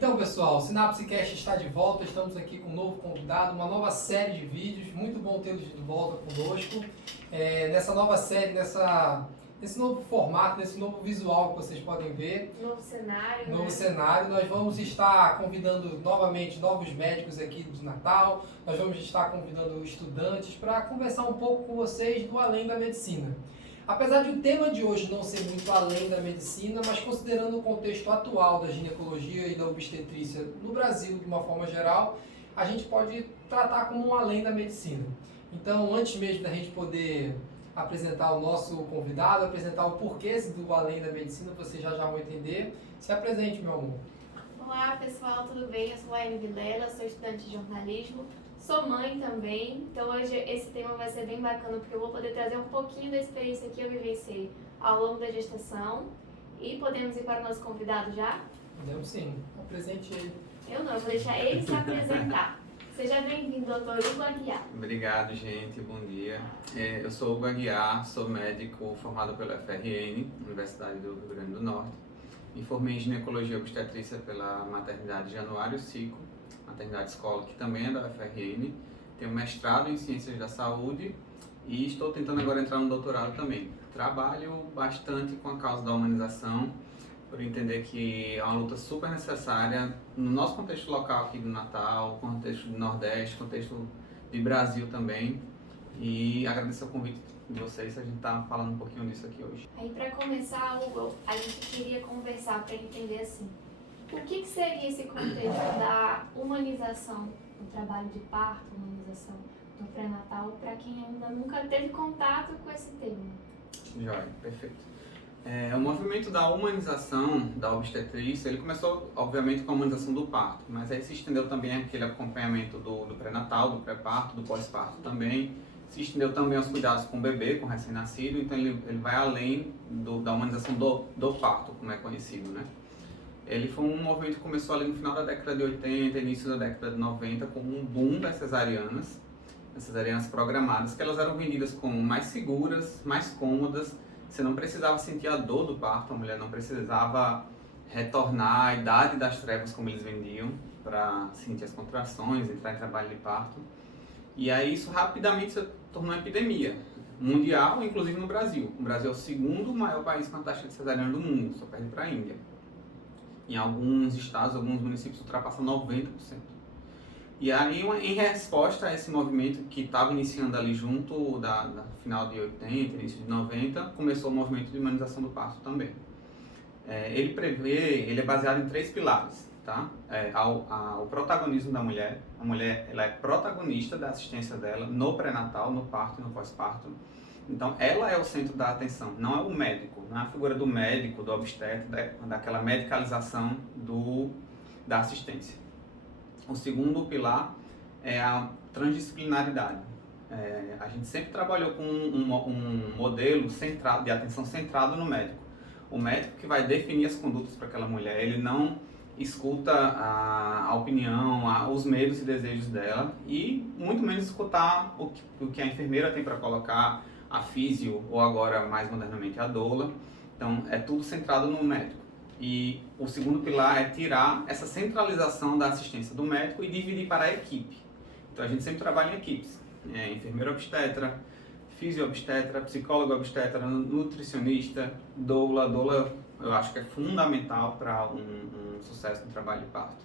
Então, pessoal, o SinapseCast está de volta, estamos aqui com um novo convidado, uma nova série de vídeos, muito bom tê-los de volta conosco. Nessa nova série, nesse novo formato, nesse novo visual que vocês podem ver. Novo cenário. Novo cenário, nós vamos estar convidando novamente novos médicos aqui do Natal, nós vamos estar convidando estudantes para conversar um pouco com vocês do além da medicina. Apesar de o tema de hoje não ser muito além da medicina, mas considerando o contexto atual da ginecologia e da obstetrícia no Brasil de uma forma geral, a gente pode tratar como um além da medicina. Então, antes mesmo da gente poder apresentar o nosso convidado, apresentar o porquê do além da medicina, vocês já vão entender. Se apresente, meu amor. Olá, pessoal, tudo bem? Eu sou a Laine Vilela, sou estudante de jornalismo. Sou mãe também, então hoje esse tema vai ser bem bacana porque eu vou poder trazer um pouquinho da experiência que eu vivenciei ao longo da gestação. E podemos ir para o nosso convidado já? Podemos sim, apresente ele. Eu não, eu vou deixar ele se apresentar. Seja bem-vindo, doutor Hugo Aguiar. Obrigado, gente, bom dia. Eu sou Hugo Aguiar, sou médico formado pela FRN, Universidade do Rio Grande do Norte. Me formei em ginecologia e obstetrícia pela maternidade Januário Cico, maternidade escola, que também é da UFRN, tenho mestrado em Ciências da Saúde e estou tentando agora entrar no doutorado também. Trabalho bastante com a causa da humanização, por entender que é uma luta super necessária no nosso contexto local aqui do Natal, contexto do Nordeste, contexto de Brasil também. E agradeço o convite de vocês, a gente está falando um pouquinho disso aqui hoje. Aí, para começar, Hugo, a gente queria conversar para entender assim, o que seria esse contexto da humanização do trabalho de parto, humanização do pré-natal, para quem ainda nunca teve contato com esse tema? Joia, perfeito. O movimento da humanização da obstetrícia, ele começou, obviamente, com a humanização do parto, mas aí se estendeu também aquele acompanhamento do pré-natal, do pré-parto, do pós-parto também, se estendeu também aos cuidados com o bebê, com o recém-nascido, então ele vai além da humanização do parto, como é conhecido, né? Ele foi um movimento que começou ali no final da década de 80, início da década de 90, com um boom das cesarianas programadas, que elas eram vendidas como mais seguras, mais cômodas, você não precisava sentir a dor do parto, a mulher não precisava retornar à idade das trevas como eles vendiam, para sentir as contrações, entrar em trabalho de parto. E aí isso rapidamente se tornou uma epidemia mundial, inclusive no Brasil. O Brasil é o segundo maior país com a taxa de cesariana do mundo, só perde para a Índia. Em alguns estados, alguns municípios ultrapassa 90%. E aí, em resposta a esse movimento que estava iniciando ali junto da final de 80, início de 90, começou o movimento de humanização do parto também. Ele é baseado em 3 pilares, tá? O protagonismo da mulher. A mulher, ela é protagonista da assistência dela no pré-natal, no parto e no pós-parto. Então, ela é o centro da atenção, não é o médico, não é a figura do médico, do obstetra, daquela medicalização da assistência. O segundo pilar é a transdisciplinaridade. A gente sempre trabalhou com um modelo de atenção centrado no médico. O médico que vai definir as condutas para aquela mulher, ele não escuta a opinião, os medos e desejos dela e muito menos escutar o que a enfermeira tem para colocar, a físio ou agora mais modernamente a doula. Então é tudo centrado no médico. E o segundo pilar é tirar essa centralização da assistência do médico e dividir para a equipe. Então a gente sempre trabalha em equipes, enfermeira obstetra, físio obstetra, psicólogo obstetra, nutricionista, doula. Doula eu acho que é fundamental para um sucesso no trabalho de parto.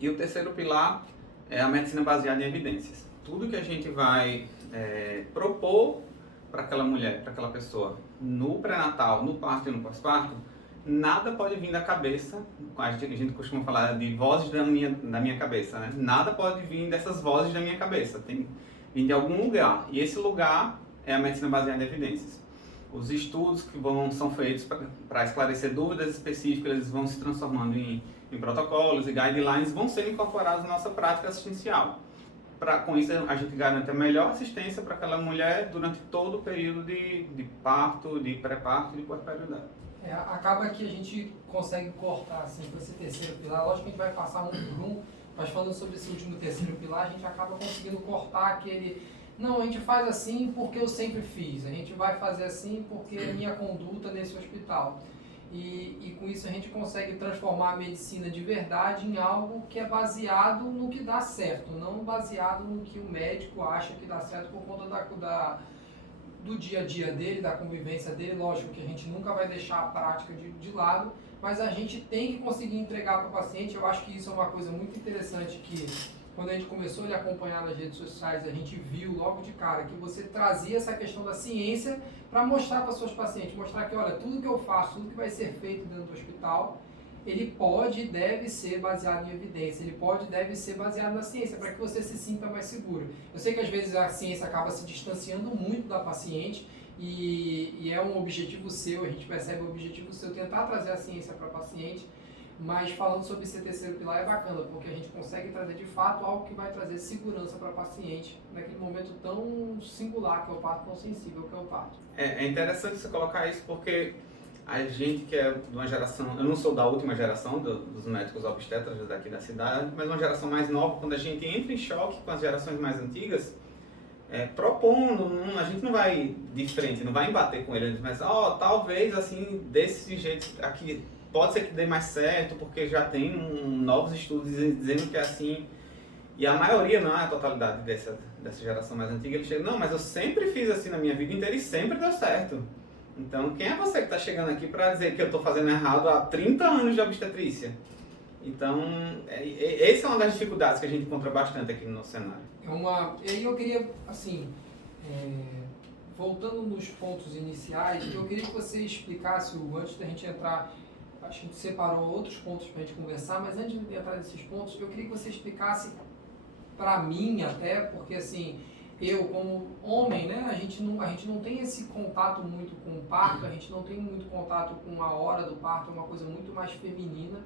E o terceiro pilar é a medicina baseada em evidências. Tudo que a gente vai propor para aquela mulher, para aquela pessoa, no pré-natal, no parto e no pós-parto, nada pode vir da cabeça, a gente costuma falar de vozes da minha cabeça, né? Nada pode vir dessas vozes da minha cabeça, tem que vir de algum lugar, e esse lugar é a medicina baseada em evidências. Os estudos que são feitos para esclarecer dúvidas específicas, eles vão se transformando em protocolos e guidelines, vão ser incorporados na nossa prática assistencial. Com isso, a gente garante a melhor assistência para aquela mulher durante todo o período de parto, de pré-parto e de puerperiodade. Acaba que a gente consegue cortar assim, com esse terceiro pilar. Lógico que a gente vai passar um por um, mas falando sobre esse último terceiro pilar, a gente acaba conseguindo cortar aquele... Não, a gente faz assim porque eu sempre fiz, a gente vai fazer assim porque é minha conduta nesse hospital. e com isso a gente consegue transformar a medicina de verdade em algo que é baseado no que dá certo, não baseado no que o médico acha que dá certo por conta do dia a dia dele, da convivência dele. Lógico que a gente nunca vai deixar a prática de lado, mas a gente tem que conseguir entregar para o paciente. Eu acho que isso é uma coisa muito interessante que, quando a gente começou a lhe acompanhar nas redes sociais, a gente viu logo de cara que você trazia essa questão da ciência para mostrar para seus pacientes, mostrar que, olha, tudo que eu faço, tudo que vai ser feito dentro do hospital, ele pode e deve ser baseado em evidência, ele pode e deve ser baseado na ciência, para que você se sinta mais seguro. Eu sei que às vezes a ciência acaba se distanciando muito da paciente, e é um objetivo seu, a gente percebe o objetivo seu tentar trazer a ciência para a paciente, mas falando sobre esse terceiro pilar é bacana, porque a gente consegue trazer de fato algo que vai trazer segurança para a paciente naquele momento tão singular que é o parto, tão sensível que é o parto. É interessante você colocar isso porque a gente que é de uma geração, eu não sou da última geração dos médicos obstetras daqui da cidade, mas uma geração mais nova, quando a gente entra em choque com as gerações mais antigas, propondo, a gente não vai de frente, não vai embater com eles, mas talvez assim, desse jeito aqui, pode ser que dê mais certo, porque já tem novos estudos dizendo que é assim, e a maioria, não é a totalidade dessa geração mais antiga, ele chega, não, mas eu sempre fiz assim na minha vida inteira e sempre deu certo. Então, quem é você que está chegando aqui para dizer que eu estou fazendo errado há 30 anos de obstetrícia? Então, essa é uma das dificuldades que a gente encontra bastante aqui no nosso cenário. E aí eu queria, assim, voltando nos pontos iniciais, eu queria que você explicasse, antes da gente entrar, a gente separou outros pontos para a gente conversar, mas antes de entrar nesses pontos, eu queria que você explicasse para mim até, porque assim, eu como homem, né, a gente não tem esse contato muito com o parto, a gente não tem muito contato com a hora do parto, é uma coisa muito mais feminina.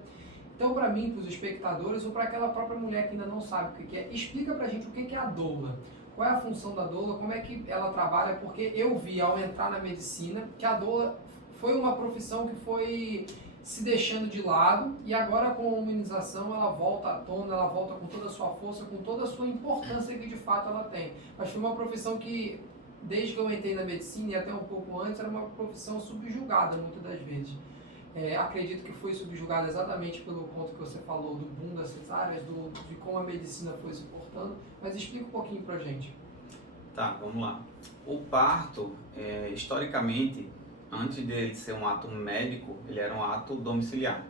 Então, para mim, para os espectadores ou para aquela própria mulher que ainda não sabe o que é, explica para a gente o que é a doula. Qual é a função da doula, como é que ela trabalha, porque eu vi ao entrar na medicina que a doula foi uma profissão que foi se deixando de lado e agora com a humanização ela volta à tona, ela volta com toda a sua força, com toda a sua importância que de fato ela tem. Mas foi uma profissão que, desde que eu entrei na medicina e até um pouco antes, era uma profissão subjugada muitas das vezes. Acredito que foi subjugada exatamente pelo ponto que você falou do boom das cesáreas, de como a medicina foi se portando, mas explica um pouquinho pra gente. Tá, vamos lá. O parto, historicamente, antes dele ser um ato médico, ele era um ato domiciliar.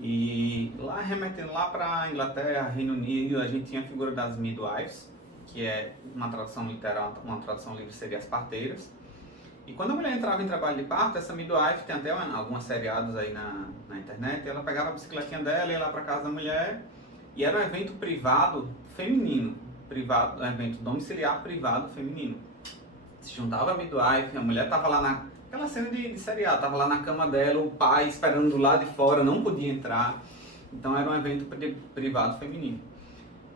E lá, remetendo lá para Inglaterra, Reino Unido, a gente tinha a figura das midwives, que é uma tradução literal, uma tradução livre seria as parteiras. E quando a mulher entrava em trabalho de parto, essa midwife, tem até alguns seriados aí na internet, ela pegava a bicicletinha dela, ia lá para casa da mulher, e era um evento privado feminino, um evento domiciliar privado feminino. Se juntava a midwife, a mulher estava lá naquela cena de seriado, estava lá na cama dela, o pai esperando do lado de fora, não podia entrar. Então era um evento privado feminino.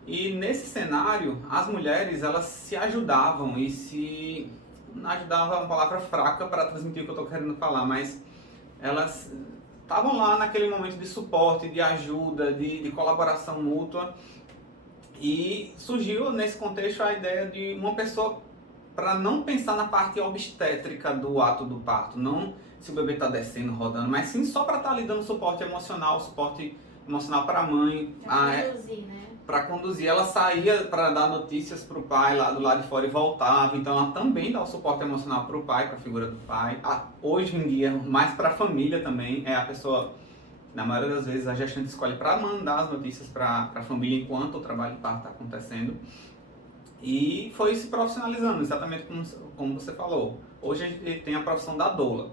E nesse cenário, as mulheres, elas se ajudavam e se... ajudava, uma palavra fraca para transmitir o que eu estou querendo falar, mas elas estavam lá naquele momento de suporte, de ajuda, de colaboração mútua, e surgiu nesse contexto a ideia de uma pessoa para não pensar na parte obstétrica do ato do parto, não se o bebê está descendo, rodando, mas sim só para estar ali dando suporte emocional para a mãe. Para conduzir, né? Para conduzir, ela saía para dar notícias para o pai lá do lado de fora e voltava, então ela também dá o suporte emocional para o pai, para a figura do pai. Hoje em dia, mais para a família também, é a pessoa, na maioria das vezes, a gestante escolhe para mandar as notícias para a família enquanto o trabalho de parto está acontecendo. E foi se profissionalizando, exatamente como você falou. Hoje a gente tem a profissão da doula.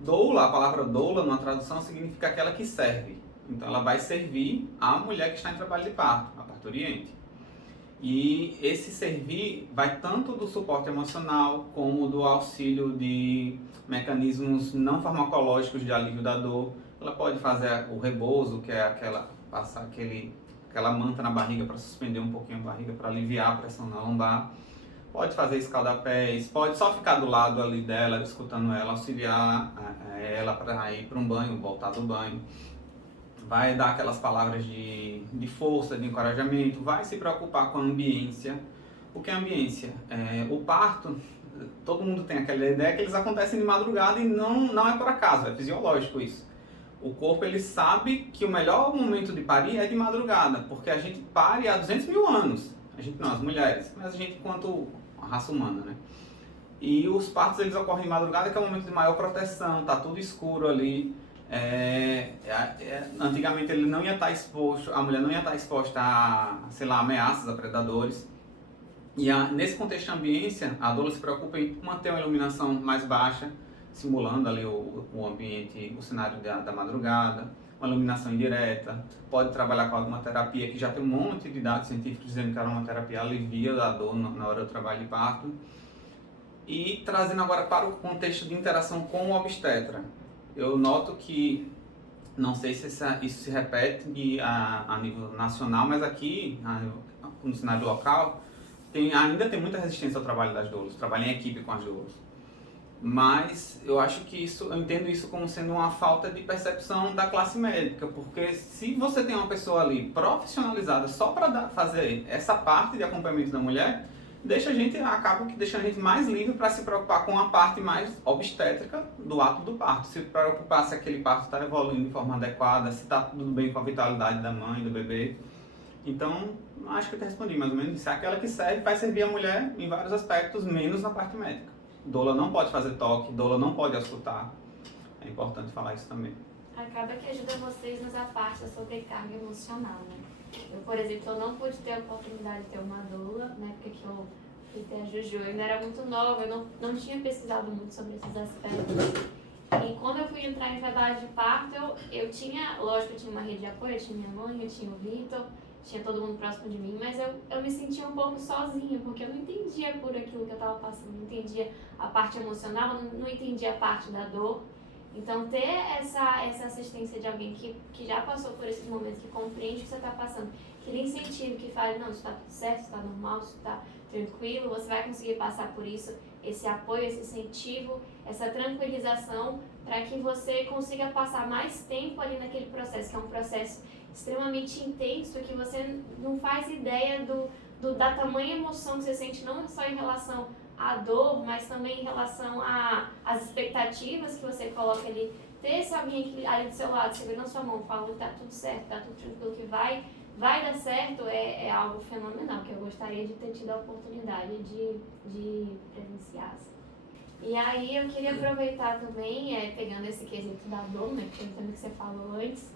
Doula, a palavra doula, numa tradução, significa aquela que serve. Então ela vai servir a mulher que está em trabalho de parto, a parturiente. E esse servir vai tanto do suporte emocional como do auxílio de mecanismos não farmacológicos de alívio da dor. Ela pode fazer o rebozo, que é passar aquela manta na barriga para suspender um pouquinho a barriga, para aliviar a pressão na lombar. Pode fazer escaldapés, pode só ficar do lado ali dela, escutando ela, auxiliar ela para ir para um banho, voltar do banho. Vai dar aquelas palavras de força, de encorajamento, vai se preocupar com a ambiência. O que é ambiência? O parto, todo mundo tem aquela ideia que eles acontecem de madrugada e não é por acaso, é fisiológico isso. O corpo, ele sabe que o melhor momento de parir é de madrugada, porque a gente pare há 200 mil anos. A gente não, as mulheres, mas a gente enquanto raça humana, né? E os partos, eles ocorrem de madrugada, que é o momento de maior proteção, tá tudo escuro ali. Antigamente ele não ia estar exposto, a mulher não ia estar exposta a, sei lá, ameaças, a predadores. E nesse contexto de ambiência, a doula se preocupa em manter uma iluminação mais baixa, simulando ali o ambiente, o cenário da madrugada, uma iluminação indireta. Pode trabalhar com alguma terapia, que já tem um monte de dados científicos dizendo que uma terapia alivia a dor na hora do trabalho de parto. E trazendo agora para o contexto de interação com o obstetra. Eu noto que, não sei se isso se repete a nível nacional, mas aqui, no cenário local, ainda tem muita resistência ao trabalho das doulas, trabalho em equipe com as doulas. Mas eu acho que eu entendo isso como sendo uma falta de percepção da classe médica, porque se você tem uma pessoa ali profissionalizada só para fazer essa parte de acompanhamento da mulher, acaba que deixa a gente mais livre para se preocupar com a parte mais obstétrica do ato do parto. Se preocupar se aquele parto está evoluindo de forma adequada, se está tudo bem com a vitalidade da mãe, do bebê. Então, acho que eu te respondi mais ou menos isso. É aquela que vai servir a mulher em vários aspectos, menos na parte médica. Doula não pode fazer toque, doula não pode auscultar. É importante falar isso também. Acaba que ajuda vocês nessa parte da sobrecarga emocional, né? Eu, por exemplo, eu não pude ter a oportunidade de ter uma doula, né? Porque eu fui ter a Juju, eu ainda era muito nova, eu não tinha pesquisado muito sobre esses aspectos. E quando eu fui entrar em trabalho de parto, eu tinha, lógico, eu tinha uma rede de apoio, eu tinha minha mãe, eu tinha o Vitor, tinha todo mundo próximo de mim, mas eu me sentia um pouco sozinha, porque eu não entendia por aquilo que eu estava passando, não entendia a parte emocional, não entendia a parte da dor. Então, ter essa assistência de alguém que já passou por esses momentos, que compreende o que você está passando, que lhe incentive, que fale, não, isso está tudo certo, isso está normal, isso está tranquilo, você vai conseguir passar por isso, esse apoio, esse incentivo, essa tranquilização, para que você consiga passar mais tempo ali naquele processo, que é um processo extremamente intenso, que você não faz ideia da tamanha emoção que você sente, não só em relação à dor, mas também em relação às expectativas que você coloca ali. Ter esse alguém ali do seu lado, segurando sua mão, falando que tá tudo certo, tá tudo tranquilo, que vai dar certo, é algo fenomenal, que eu gostaria de ter tido a oportunidade de presenciar. E aí eu queria aproveitar também, pegando esse quesito da dor, né, que também que você falou antes,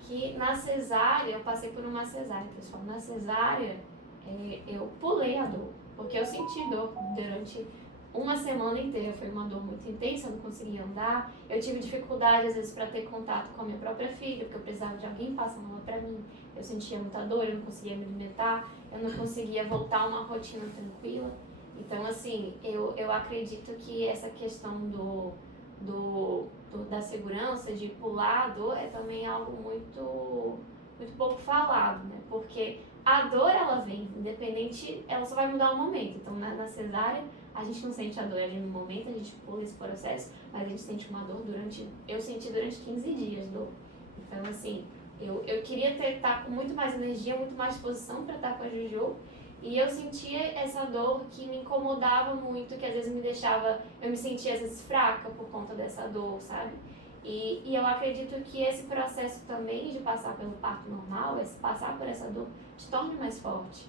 que na cesárea, eu passei por uma cesárea, pessoal, na cesárea eu pulei a dor, porque eu senti dor durante uma semana inteira, foi uma dor muito intensa, eu não conseguia andar, eu tive dificuldade às vezes para ter contato com a minha própria filha, porque eu precisava de alguém passando ela para mim, eu sentia muita dor, eu não conseguia me alimentar, eu não conseguia voltar a uma rotina tranquila. Então, assim, eu acredito que essa questão da segurança, de pular a dor, é também algo muito, muito pouco falado, né? Porque a dor, ela vem, independente, ela só vai mudar o momento. Então, na cesárea, a gente não sente a dor ali no momento, a gente pula esse processo, mas a gente sente uma dor eu senti durante 15 dias dor. Então, assim, eu queria estar com muito mais energia, muito mais disposição para estar com a Juju, e eu sentia essa dor que me incomodava muito, que às vezes eu me sentia às vezes fraca por conta dessa dor, sabe? E eu acredito que esse processo também de passar pelo parto normal, passar por essa dor, te torne mais forte,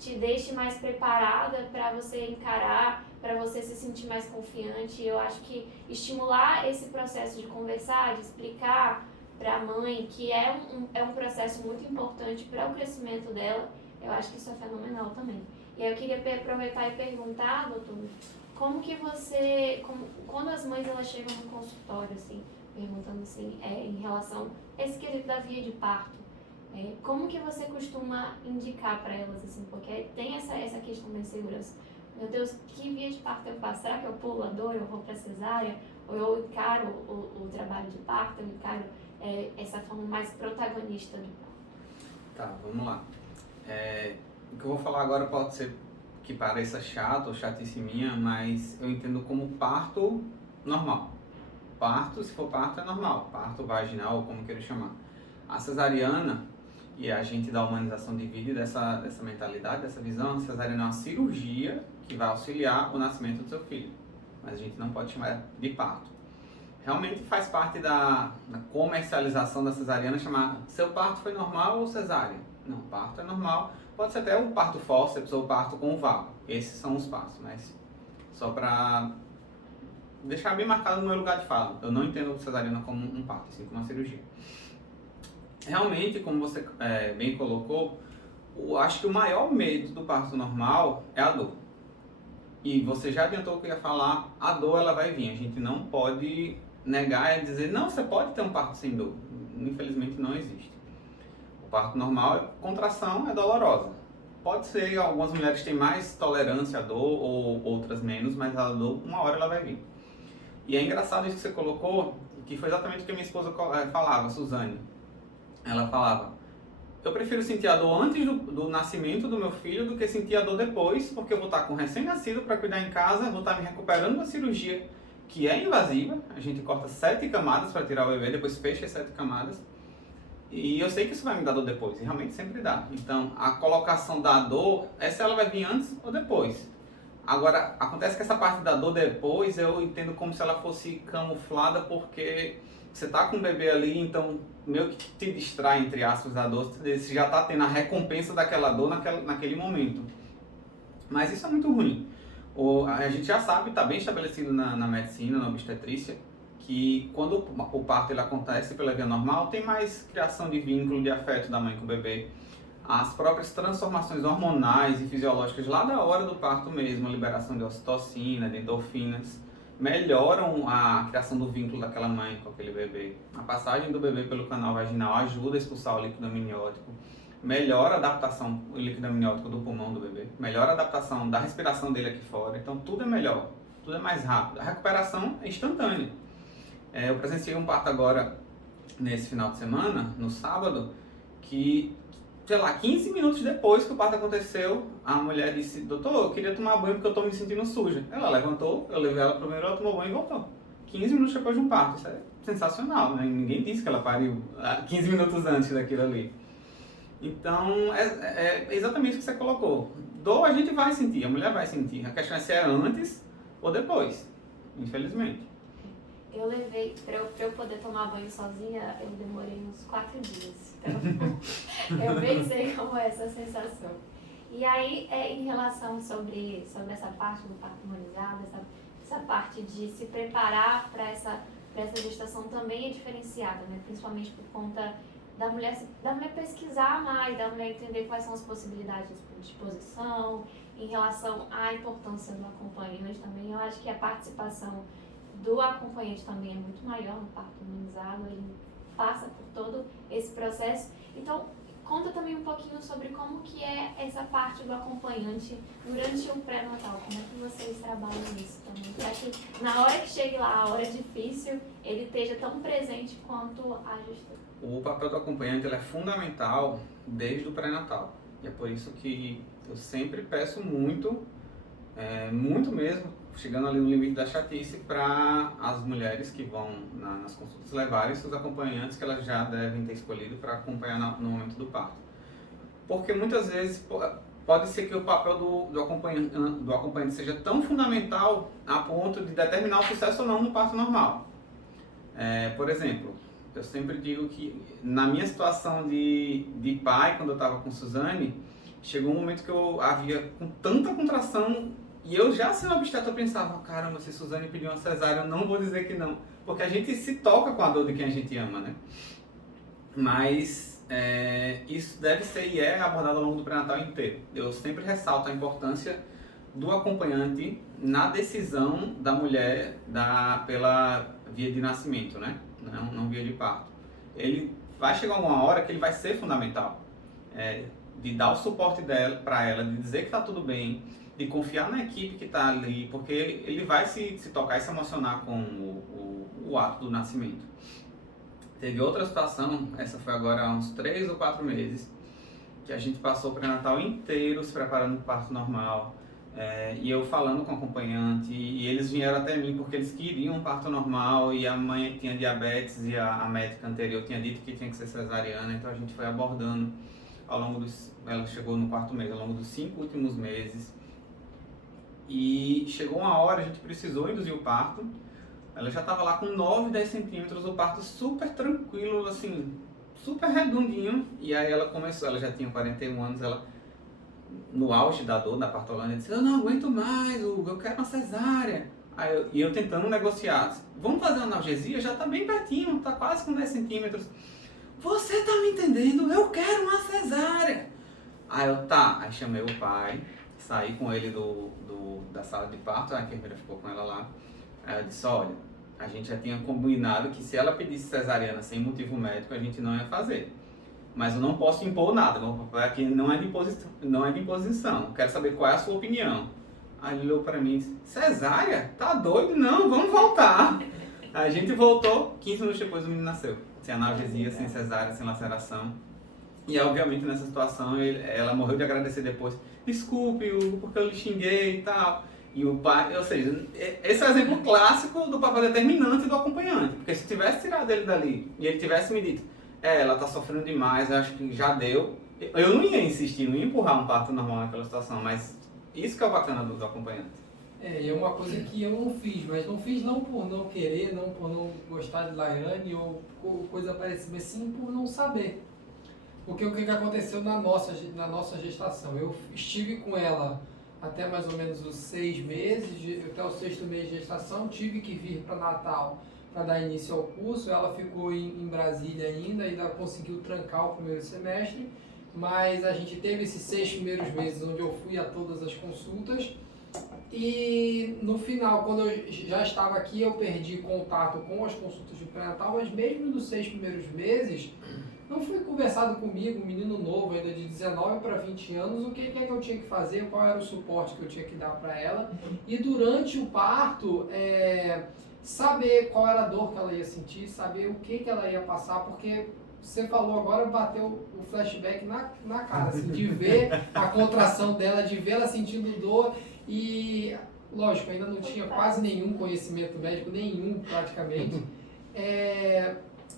te deixe mais preparada para você encarar, para você se sentir mais confiante. Eu acho que estimular esse processo de conversar, de explicar para a mãe que é um processo muito importante para o crescimento dela, eu acho que isso é fenomenal também. E aí eu queria aproveitar e perguntar, doutor, como que quando as mães elas chegam no consultório, assim, perguntando assim, em relação a esse quesito da via de parto, como que você costuma indicar para elas, assim, porque tem essa questão da insegurança. Meu Deus, que via de parto eu faço? Será que eu pulo a dor, eu vou para cesárea? Ou eu encaro o trabalho de parto, eu encaro essa forma mais protagonista do parto? Tá, vamos lá. O que eu vou falar agora pode ser que pareça chato ou chatice minha, mas eu entendo como parto normal. Parto, se for parto, é normal. Parto vaginal, ou como queira chamar. A cesariana, e a gente da humanização divide dessa mentalidade, dessa visão, a cesariana é uma cirurgia que vai auxiliar o nascimento do seu filho, mas a gente não pode chamar de parto. Realmente faz parte da comercialização da cesariana chamar seu parto foi normal ou cesárea? Não, parto é normal, pode ser até um parto fórceps ou parto com vácuo, esses são os passos, mas só para deixar bem marcado no meu lugar de fala, eu não entendo cesariana como um parto, assim como uma cirurgia. Realmente, como você bem colocou, acho que o maior medo do parto normal é a dor. E você já adiantou que eu ia falar, a dor ela vai vir, a gente não pode negar e dizer, não, você pode ter um parto sem dor. Infelizmente não existe. O parto normal, contração é dolorosa. Pode ser, algumas mulheres têm mais tolerância à dor ou outras menos, mas a dor, uma hora ela vai vir. E é engraçado isso que você colocou, que foi exatamente o que a minha esposa falava, Suzane. Ela falava, eu prefiro sentir a dor antes do nascimento do meu filho do que sentir a dor depois, porque eu vou estar com recém-nascido para cuidar em casa, vou estar me recuperando da cirurgia, que é invasiva. A gente corta 7 camadas para tirar o bebê, depois fecha as 7 camadas. E eu sei que isso vai me dar dor depois, e realmente sempre dá. Então, a colocação da dor, essa ela vai vir antes ou depois. Agora, acontece que essa parte da dor depois, eu entendo como se ela fosse camuflada, porque você tá com o bebê ali, então meio que te distrai, entre aspas, da dor, você já tá tendo a recompensa daquela dor naquele momento. Mas isso é muito ruim. A gente já sabe, está bem estabelecido na medicina, na obstetrícia, que quando o parto ele acontece pela via normal, tem mais criação de vínculo, de afeto da mãe com o bebê. As próprias transformações hormonais e fisiológicas lá da hora do parto mesmo, a liberação de ocitocina, de endorfinas, melhoram a criação do vínculo daquela mãe com aquele bebê. A passagem do bebê pelo canal vaginal ajuda a expulsar o líquido amniótico, melhora a adaptação do líquido amniótico do pulmão do bebê, melhora a adaptação da respiração dele aqui fora. Então tudo é melhor, tudo é mais rápido. A recuperação é instantânea. Eu presenciei um parto agora nesse final de semana, no sábado, que, sei lá, 15 minutos depois que o parto aconteceu, a mulher disse, doutor, eu queria tomar banho porque eu estou me sentindo suja. Ela levantou, eu levei ela para o banheiro, ela tomou banho e voltou. 15 minutos depois de um parto, isso é sensacional, né? Ninguém disse que ela pariu 15 minutos antes daquilo ali. Então, é exatamente o que você colocou. Dor a gente vai sentir, a mulher vai sentir. A questão é se é antes ou depois, infelizmente. Eu levei, pra eu poder tomar banho sozinha, eu demorei uns 4 dias. Então, eu bem sei como é essa sensação. E aí, em relação sobre essa parte do parto humanizado, essa parte de se preparar para essa gestação também é diferenciada, né? Principalmente por conta da mulher pesquisar mais, da mulher entender quais são as possibilidades de posição, em relação à importância do acompanhante também. Eu acho que a participação do acompanhante também é muito maior no parto humanizado, ele passa por todo esse processo. Então, conta também um pouquinho sobre como que é essa parte do acompanhante durante o pré-natal, como é que vocês trabalham isso também, para que na hora que chegue lá, a hora difícil, ele esteja tão presente quanto a gestação. O papel do acompanhante ele é fundamental desde o pré-natal, e é por isso que eu sempre peço muito mesmo, chegando ali no limite da chatice, para as mulheres que vão nas consultas levarem seus acompanhantes que elas já devem ter escolhido para acompanhar no momento do parto. Porque muitas vezes pode ser que o papel do acompanhante seja tão fundamental a ponto de determinar o sucesso ou não no parto normal. Por exemplo, eu sempre digo que na minha situação de pai, quando eu estava com Suzane, chegou um momento que eu havia com tanta contração e eu já sendo obstetra eu pensava, caramba, se Suzane pediu uma cesárea eu não vou dizer que não, porque a gente se toca com a dor de quem a gente ama, né? Mas isso deve ser e é abordado ao longo do pré-natal inteiro. Eu sempre ressalto a importância do acompanhante na decisão da mulher pela via de nascimento, né? Não via de parto. Ele vai chegar uma hora que ele vai ser fundamental, de dar o suporte para ela, de dizer que está tudo bem, de confiar na equipe que está ali, porque ele vai se tocar e se emocionar com o ato do nascimento. Teve outra situação, essa foi agora há uns 3 ou 4 meses, que a gente passou o pré-natal inteiro se preparando para o parto normal, e eu falando com o acompanhante, e eles vieram até mim porque eles queriam um parto normal, e a mãe tinha diabetes, e a médica anterior tinha dito que tinha que ser cesariana, então a gente foi abordando ela chegou no 4º mês, ao longo dos 5 últimos meses. E chegou uma hora, a gente precisou induzir o parto. Ela já estava lá com 9, 10 centímetros, o parto super tranquilo, assim, super redondinho. E aí ela começou, ela já tinha 41 anos, ela, no auge da dor, da partolândia, disse, eu não aguento mais, Hugo, eu quero uma cesárea. E eu tentando negociar, vamos fazer uma analgesia? Já está bem pertinho, está quase com 10 centímetros. Você está me entendendo? Eu quero uma cesárea. Aí eu, tá. Aí chamei o pai, saí com ele da sala de parto, a enfermeira ficou com ela lá. Aí eu disse, olha, a gente já tinha combinado que se ela pedisse cesariana sem motivo médico, a gente não ia fazer. Mas eu não posso impor nada, aqui não é de imposição. Quero saber qual é a sua opinião. Aí ele olhou pra mim e disse, cesárea? Tá doido? Não, vamos voltar. A gente voltou, 15 minutos depois o menino nasceu. Sem analgesia, sem cesárea, sem laceração. E obviamente nessa situação ela morreu de agradecer depois. Desculpe, Hugo, porque eu lhe xinguei e tal. E o pai, ou seja, esse é o exemplo clássico do papel determinante do acompanhante. Porque se tivesse tirado ele dali e ele tivesse me dito, ela tá sofrendo demais, eu acho que já deu. Eu não ia insistir, não ia empurrar um parto normal naquela situação, mas isso que é o bacana do acompanhante. E é uma coisa que eu não fiz, mas não fiz não por não querer, não por não gostar de Laiane ou coisa parecida, mas sim por não saber. Porque o que aconteceu na nossa gestação? Eu estive com ela até mais ou menos os 6 meses, até o 6º mês de gestação, tive que vir para Natal para dar início ao curso, ela ficou em Brasília ainda conseguiu trancar o primeiro semestre, mas a gente teve esses 6 primeiros meses onde eu fui a todas as consultas, e no final, quando eu já estava aqui, eu perdi contato com as consultas de pré-natal, mas mesmo nos 6 primeiros meses, não foi conversado comigo, um menino novo, ainda de 19 para 20 anos, o que é que eu tinha que fazer, qual era o suporte que eu tinha que dar para ela. E durante o parto, saber qual era a dor que ela ia sentir, saber o que ela ia passar, porque você falou agora, bateu o flashback na cara, assim, de ver a contração dela, de ver ela sentindo dor. E, lógico, ainda não tinha quase nenhum conhecimento médico, nenhum praticamente.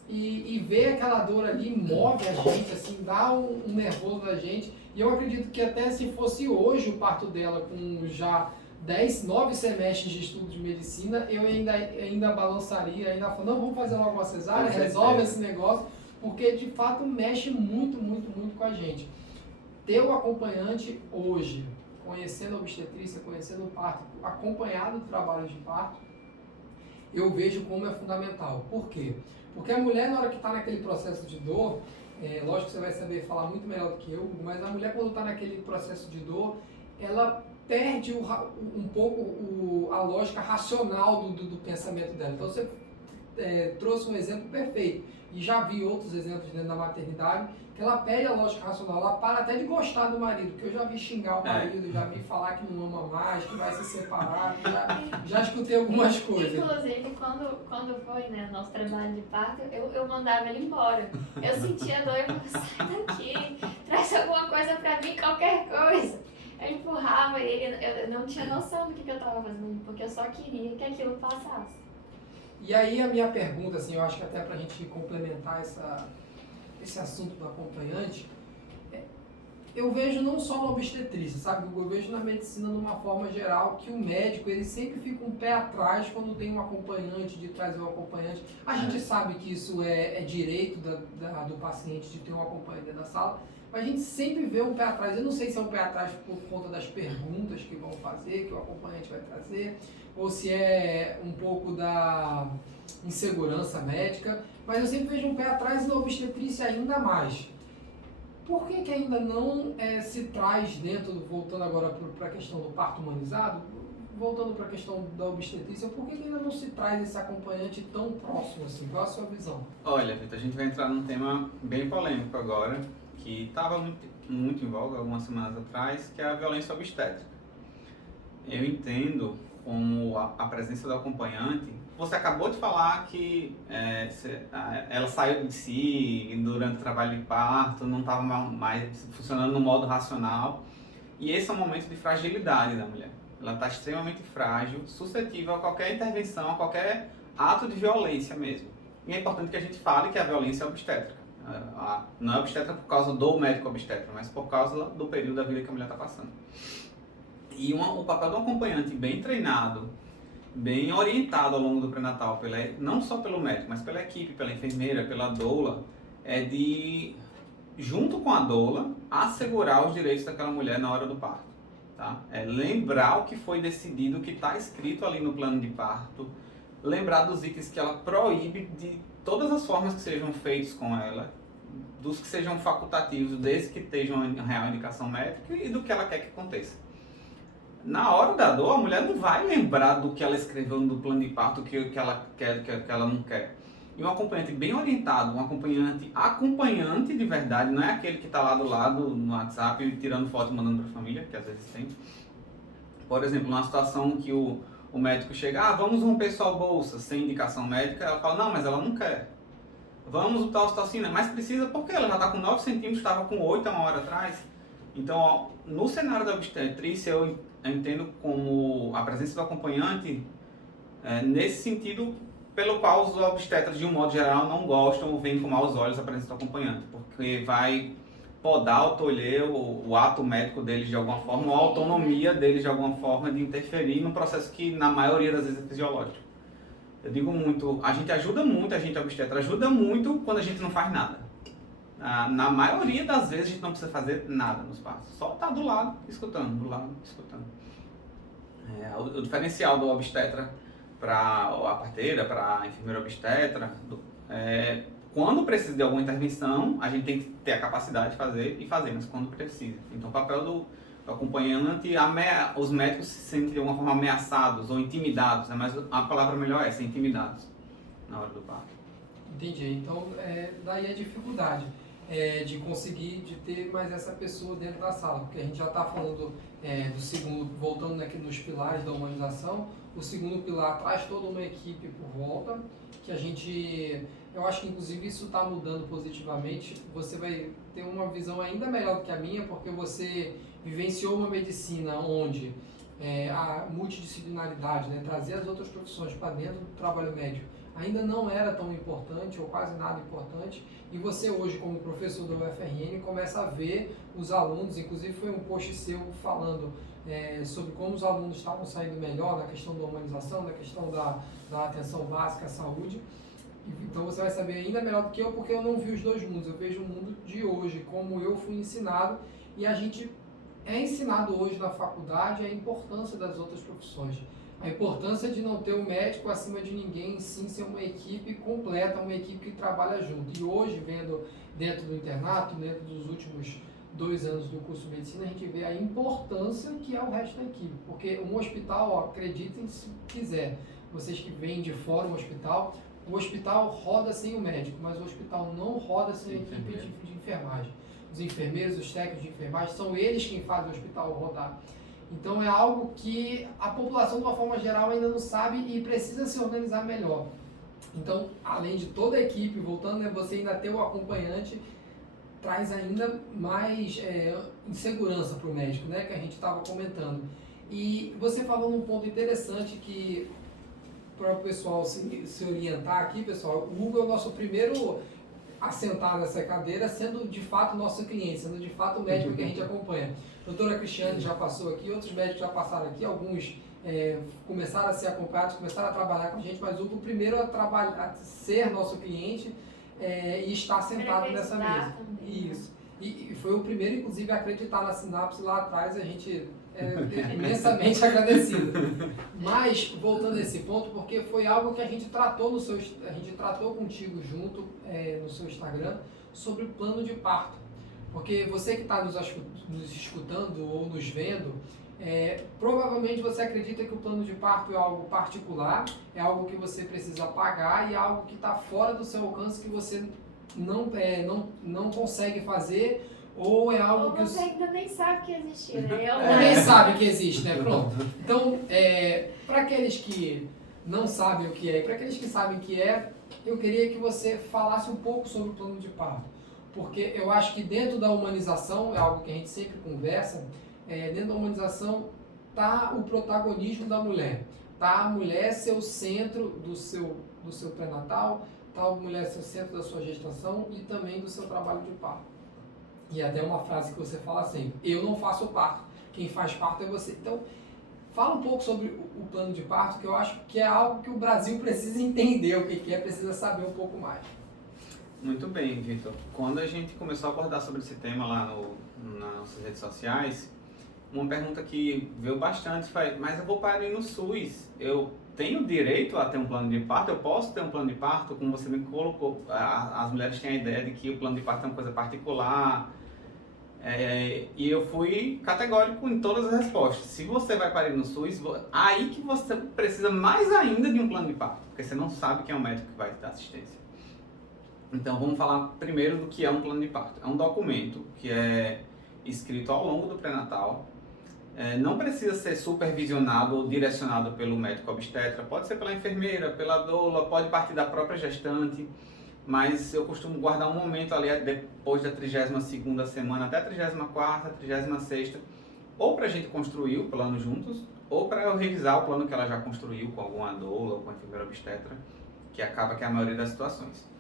E ver aquela dor ali move a gente, assim, dá um nervoso na gente. E eu acredito que até se fosse hoje o parto dela com já 9 semestres de estudo de medicina, eu ainda balançaria, ainda falando, não, vamos fazer logo uma cesárea, resolve esse negócio, porque de fato mexe muito, muito, muito com a gente. Ter o acompanhante hoje, conhecendo a obstetrícia, conhecendo o parto, acompanhado do trabalho de parto, eu vejo como é fundamental. Por quê? Porque a mulher, na hora que está naquele processo de dor, lógico que você vai saber falar muito melhor do que eu, mas a mulher, quando está naquele processo de dor, ela perde um pouco a lógica racional do pensamento dela. Então, você trouxe um exemplo perfeito. E já vi outros exemplos dentro da maternidade, que ela perde a lógica racional, ela para até de gostar do marido, que eu já vi xingar o marido, já vi falar que não ama mais, que vai se separar, já escutei algumas coisas. Inclusive, quando foi nosso trabalho de parto, eu mandava ele embora. Eu sentia dor, eu falava, sai daqui, traz alguma coisa pra mim, qualquer coisa. Eu empurrava ele, eu não tinha noção do que eu estava fazendo, porque eu só queria que aquilo passasse. E aí a minha pergunta, assim, eu acho que até pra gente complementar esse assunto do acompanhante, eu vejo não só na obstetrícia, sabe? Eu vejo na medicina de uma forma geral que o médico, ele sempre fica um pé atrás quando tem um acompanhante, de trazer um acompanhante. A gente sabe que isso é direito do paciente de ter um acompanhante dentro da sala, mas a gente sempre vê um pé atrás. Eu não sei se é um pé atrás por conta das perguntas que vão fazer, que o acompanhante vai trazer, ou se é um pouco da insegurança médica, mas eu sempre vejo um pé atrás e na obstetrícia ainda mais. Por que ainda não se traz voltando agora para a questão do parto humanizado, voltando para a questão da obstetrícia, por que ainda não se traz esse acompanhante tão próximo assim? Qual a sua visão? Olha, Vitor, a gente vai entrar num tema bem polêmico agora, que estava muito em voga algumas semanas atrás, que é a violência obstétrica. Eu entendo como a presença do acompanhante. Você acabou de falar que ela saiu de si durante o trabalho de parto, não estava mais funcionando no modo racional. E esse é um momento de fragilidade da mulher. Ela está extremamente frágil, suscetível a qualquer intervenção, a qualquer ato de violência mesmo. E é importante que a gente fale que a violência é obstétrica. Não é obstétrica por causa do médico obstetra, mas por causa do período da vida que a mulher está passando. E o papel do acompanhante bem treinado, bem orientado ao longo do pré-natal, não só pelo médico, mas pela equipe, pela enfermeira, pela doula, é de, junto com a doula, assegurar os direitos daquela mulher na hora do parto. Tá? É lembrar o que foi decidido, o que está escrito ali no plano de parto, lembrar dos itens que ela proíbe de todas as formas que sejam feitos com ela, dos que sejam facultativos, desde que estejam uma real indicação médica e do que ela quer que aconteça. Na hora da dor, a mulher não vai lembrar do que ela escreveu no plano de parto, o que ela quer, o que ela não quer. E um acompanhante bem orientado, um acompanhante de verdade, não é aquele que está lá do lado no WhatsApp tirando foto e mandando para a família, que às vezes tem. Por exemplo, numa situação que o médico chega, vamos romper sua bolsa sem indicação médica, ela fala, não, mas ela não quer. Vamos usar a ocitocina, mas precisa porque ela já está com 9 centímetros, estava com 8 há uma hora atrás. Então, ó, no cenário da obstetrícia, eu entendo como a presença do acompanhante nesse sentido pelo qual os obstetras, de um modo geral, não gostam ou veem com maus olhos a presença do acompanhante, porque vai podar ou tolher o ato médico deles de alguma forma, ou a autonomia deles de alguma forma de interferir num processo que, na maioria das vezes, é fisiológico. Eu digo muito, a gente obstetra ajuda muito quando a gente não faz nada. Na maioria das vezes a gente não precisa fazer nada nos partos, só estar do lado, escutando, O diferencial do obstetra para a parteira, para a enfermeira obstetra, quando precisa de alguma intervenção, a gente tem que ter a capacidade de fazer, mas quando precisa. Então o papel do acompanhante, os médicos se sentem de alguma forma ameaçados ou intimidados, né? Mas a palavra melhor é ser intimidados na hora do parto. Entendi. Então, daí a dificuldade de conseguir, de ter mais essa pessoa dentro da sala, porque a gente já está falando do segundo, voltando aqui nos pilares da humanização, o segundo pilar traz toda uma equipe por volta, que eu acho que inclusive isso está mudando positivamente, você vai ter uma visão ainda melhor do que a minha, porque você vivenciou uma medicina onde a multidisciplinaridade, né, trazer as outras profissões para dentro do trabalho médico, ainda não era tão importante ou quase nada importante, e você hoje como professor da UFRN começa a ver os alunos, inclusive foi um post seu falando sobre como os alunos estavam saindo melhor na questão da humanização, na questão da atenção básica à saúde. Então você vai saber ainda melhor do que eu, porque eu não vi os dois mundos, eu vejo o mundo de hoje, como eu fui ensinado, e a gente é ensinado hoje na faculdade a importância das outras profissões. A importância de não ter um médico acima de ninguém, sim ser uma equipe completa, uma equipe que trabalha junto. E hoje, vendo dentro do internato, dentro dos últimos 2 anos do curso de medicina, a gente vê a importância que é o resto da equipe. Porque um hospital, acreditem se quiser, vocês que vêm de fora do hospital, o hospital roda sem o médico, mas o hospital não roda sem a equipe de enfermagem. Os enfermeiros, os técnicos de enfermagem, são eles quem fazem o hospital rodar. Então é algo que a população, de uma forma geral, ainda não sabe e precisa se organizar melhor. Então, além de toda a equipe, voltando, você ainda ter o acompanhante, traz ainda mais insegurança para o médico, né, que a gente estava comentando. E você falou num ponto interessante que, para o pessoal se orientar aqui, pessoal, o Hugo é o nosso primeiro a sentar nessa cadeira, sendo de fato nosso cliente, sendo de fato o médico que a gente acompanha. A doutora Cristiane já passou aqui, outros médicos já passaram aqui, alguns começaram a ser acompanhados, começaram a trabalhar com a gente, mas o Hugo primeiro a ser nosso cliente e estar sentado nessa mesa. Também. Isso. E foi o primeiro, inclusive, a acreditar na sinapse lá atrás, a gente imensamente agradecido. Mas, voltando a esse ponto, porque foi algo que a gente tratou contigo junto no seu Instagram, sobre o plano de parto. Porque você que está nos escutando ou nos vendo, provavelmente você acredita que o plano de parto é algo particular, é algo que você precisa pagar e é algo que está fora do seu alcance, que você não consegue fazer, ou é algo que você ainda nem sabe que existe, né? Nem sabe que existe, né? Pronto. Então, para aqueles que não sabem o que é e para aqueles que sabem o que é, eu queria que você falasse um pouco sobre o plano de parto. Porque eu acho que dentro da humanização, é algo que a gente sempre conversa, dentro da humanização está o protagonismo da mulher. Está a mulher ser o centro do seu pré-natal, está a mulher ser o centro da sua gestação e também do seu trabalho de parto. E até uma frase que você fala sempre: eu não faço parto, quem faz parto é você. Então, fala um pouco sobre o plano de parto, que eu acho que é algo que o Brasil precisa entender o que é, precisa saber um pouco mais. Muito bem, Vitor. Quando a gente começou a abordar sobre esse tema lá nas nossas redes sociais, uma pergunta que veio bastante foi: mas eu vou parir no SUS, eu tenho direito a ter um plano de parto? Eu posso ter um plano de parto? Como você me colocou, as mulheres têm a ideia de que o plano de parto é uma coisa particular. E eu fui categórico em todas as respostas. Se você vai parir no SUS, aí que você precisa mais ainda de um plano de parto, porque você não sabe quem é o médico que vai te dar assistência. Então vamos falar primeiro do que é um plano de parto. É um documento que é escrito ao longo do pré-natal. Não precisa ser supervisionado ou direcionado pelo médico obstetra, pode ser pela enfermeira, pela doula, pode partir da própria gestante, mas eu costumo guardar um momento ali depois da 32ª semana até a 34ª, 36ª, ou para a gente construir o plano juntos, ou para eu revisar o plano que ela já construiu com alguma doula ou com a enfermeira obstetra, que acaba que é a maioria das situações.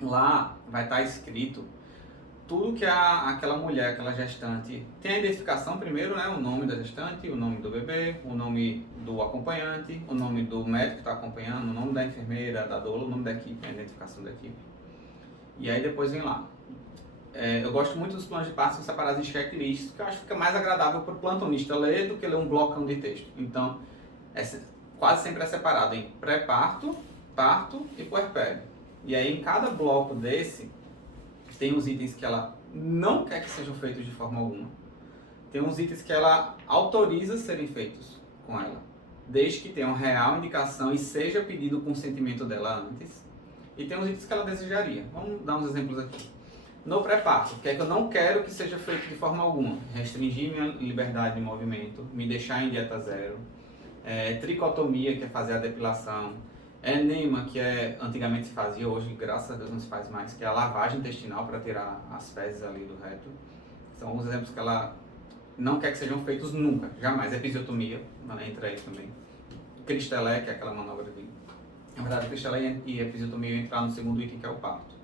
Lá vai estar escrito tudo que aquela mulher, aquela gestante, tem a identificação primeiro, né? O nome da gestante, o nome do bebê, o nome do acompanhante, o nome do médico que está acompanhando, o nome da enfermeira, da doula, o nome da equipe, a identificação da equipe. E aí depois vem lá. Eu gosto muito dos planos de parto separados em checklists, que eu acho que fica mais agradável para o plantonista ler do que ler um blocão de texto. Então, quase sempre é separado em pré-parto, parto e puerpério. E aí em cada bloco desse, tem os itens que ela não quer que sejam feitos de forma alguma. Tem uns itens que ela autoriza serem feitos com ela, desde que tenham real indicação e seja pedido o consentimento dela antes. E tem uns itens que ela desejaria. Vamos dar uns exemplos aqui. No pré-parto, o que é que eu não quero que seja feito de forma alguma? Restringir minha liberdade de movimento, me deixar em dieta zero, tricotomia, que é fazer a depilação, enema, que antigamente se fazia, hoje graças a Deus não se faz mais, que é a lavagem intestinal para tirar as fezes ali do reto. São alguns exemplos que ela não quer que sejam feitos nunca, jamais. Episiotomia, entra aí também. Cristelé, que é aquela manobra de... Na verdade, cristelé e episiotomia entrar no segundo item, que é o parto.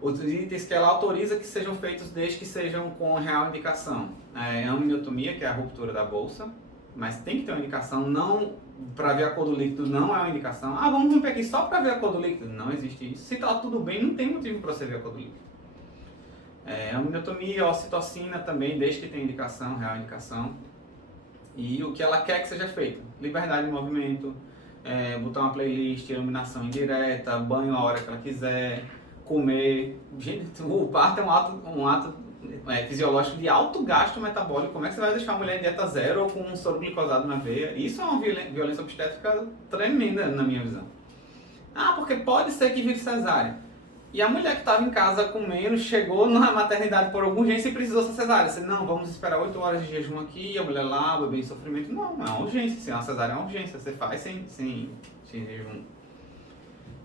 Outros itens que ela autoriza que sejam feitos desde que sejam com real indicação. Amniotomia, que é a ruptura da bolsa, mas tem que ter uma indicação, não para ver a cor do líquido, não é uma indicação. Vamos romper aqui só para ver a cor do líquido. Não existe isso. Se está tudo bem, não tem motivo para você ver a cor do líquido. Amniotomia, ocitocina também, desde que tenha indicação, real indicação. E o que ela quer que seja feito. Liberdade de movimento, botar uma playlist, iluminação indireta, banho a hora que ela quiser, comer. Gente, o parto é um ato fisiológico de alto gasto metabólico. Como é que você vai deixar a mulher em dieta zero ou com um soro glicosado na veia? Isso é uma violência obstétrica tremenda na minha visão. Porque pode ser que vire cesárea. E a mulher que estava em casa comendo, chegou na maternidade por alguma urgência e precisou ser cesárea. Você, não, vamos esperar 8 horas de jejum aqui, a mulher lá, o bebê em sofrimento. Não, é uma urgência. Se é uma cesárea, é uma urgência. Você faz sem jejum.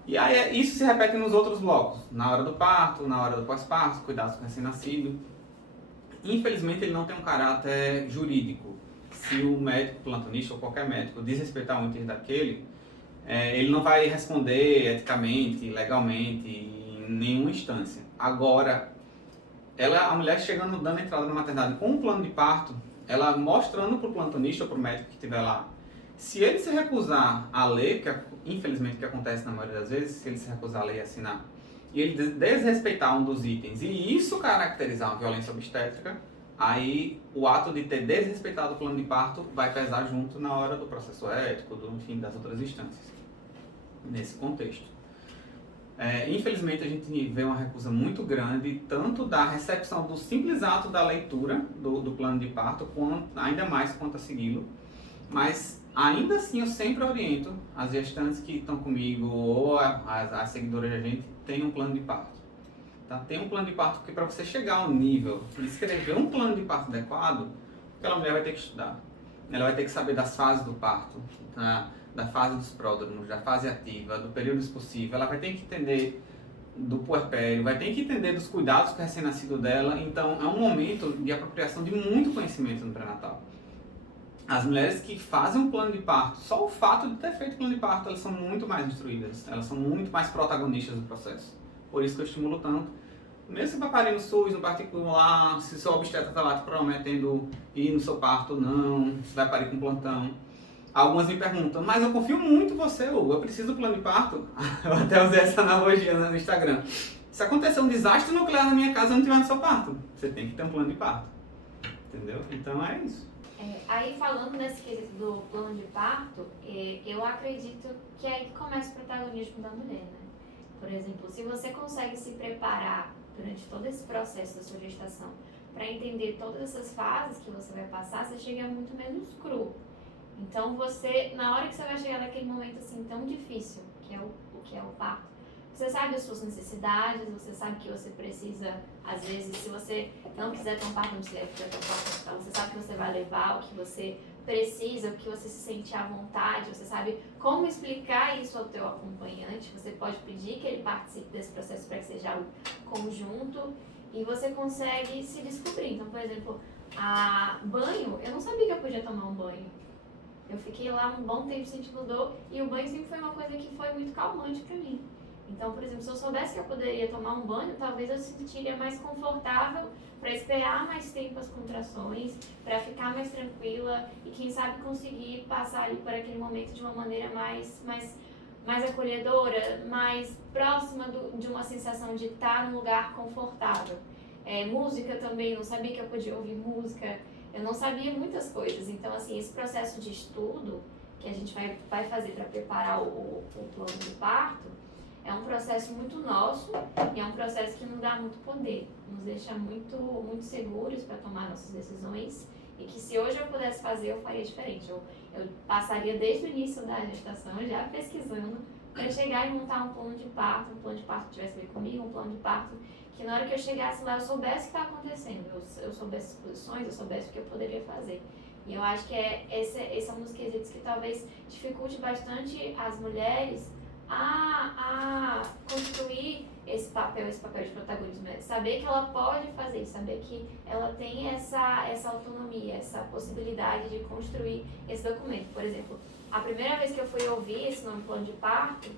E aí isso se repete nos outros blocos, na hora do parto, na hora do pós-parto, cuidados com o recém-nascido. Infelizmente ele não tem um caráter jurídico. Se o médico plantonista ou qualquer médico desrespeitar um item daquele, ele não vai responder eticamente, legalmente, em nenhuma instância. Agora, a mulher chegando, dando entrada na maternidade com um plano de parto, ela mostrando para o plantonista ou para o médico que estiver lá, se ele se recusar a ler, que infelizmente o que acontece na maioria das vezes, se ele se recusar a ler e assinar, e ele desrespeitar um dos itens, e isso caracterizar uma violência obstétrica, aí o ato de ter desrespeitado o plano de parto vai pesar junto na hora do processo ético, enfim, das outras instâncias, nesse contexto. Infelizmente a gente vê uma recusa muito grande, tanto da recepção do simples ato da leitura do plano de parto, ainda mais quanto a segui-lo, mas ainda assim eu sempre oriento as gestantes que estão comigo ou as seguidoras da gente, tem um plano de parto. Tá? Tem um plano de parto porque para você chegar ao nível de escrever um plano de parto adequado, aquela mulher vai ter que estudar. Ela vai ter que saber das fases do parto, tá? Da fase dos pródromos, da fase ativa, do período expulsivo. Ela vai ter que entender do puerpério, vai ter que entender dos cuidados com o recém-nascido dela. Então é um momento de apropriação de muito conhecimento no pré-natal. As mulheres que fazem um plano de parto, só o fato de ter feito plano de parto, elas são muito mais instruídas, elas são muito mais protagonistas do processo. Por isso que eu estimulo tanto Mesmo se vai parir no SUS, no particular, se seu obstetra está lá te prometendo ir no seu parto ou não, se vai parir com plantão. Algumas me perguntam, mas eu confio muito em você, Hugo, eu preciso do plano de parto. Eu até usei essa analogia no Instagram. Se acontecer um desastre nuclear na minha casa e eu não tiver no seu parto, você tem que ter um plano de parto. Entendeu? Então é isso. Aí falando nesse quesito do plano de parto, eu acredito que é aí que começa o protagonismo da mulher, né? Por exemplo, se você consegue se preparar durante todo esse processo da sua gestação para entender todas essas fases que você vai passar, você chega muito menos cru. Então você, na hora que você vai chegar naquele momento assim tão difícil, que é o parto, você sabe as suas necessidades, você sabe que você precisa, às vezes, se você não quiser ter um parto, não quiser ter um parto, você sabe que você vai levar, o que você precisa, o que você se sente à vontade, você sabe como explicar isso ao teu acompanhante, você pode pedir que ele participe desse processo para que seja algo conjunto e você consegue se descobrir. Então, por exemplo, banho, eu não sabia que eu podia tomar um banho. Eu fiquei lá um bom tempo sentindo dor e o banho sempre foi uma coisa que foi muito calmante para mim. Então, por exemplo, se eu soubesse que eu poderia tomar um banho, talvez eu se sentiria mais confortável para esperar mais tempo as contrações, para ficar mais tranquila e quem sabe conseguir passar ali por aquele momento de uma maneira mais acolhedora, mais próxima de uma sensação de estar num lugar confortável. Música também, não sabia que eu podia ouvir música, eu não sabia muitas coisas. Então, assim, esse processo de estudo que a gente vai fazer para preparar o plano de parto, é um processo muito nosso e é um processo que nos dá muito poder, nos deixa muito, muito seguros para tomar nossas decisões e que se hoje eu pudesse fazer, eu faria diferente. Eu passaria desde o início da gestação já pesquisando para chegar e montar um plano de parto que tivesse a ver comigo, um plano de parto que na hora que eu chegasse lá eu soubesse o que está acontecendo, eu soubesse as posições, eu soubesse o que eu poderia fazer. E eu acho que esse é um dos quesitos que talvez dificulte bastante as mulheres a construir esse papel de protagonismo, saber que ela pode fazer isso, saber que ela tem essa autonomia, essa possibilidade de construir esse documento. Por exemplo, a primeira vez que eu fui ouvir esse nome plano de parto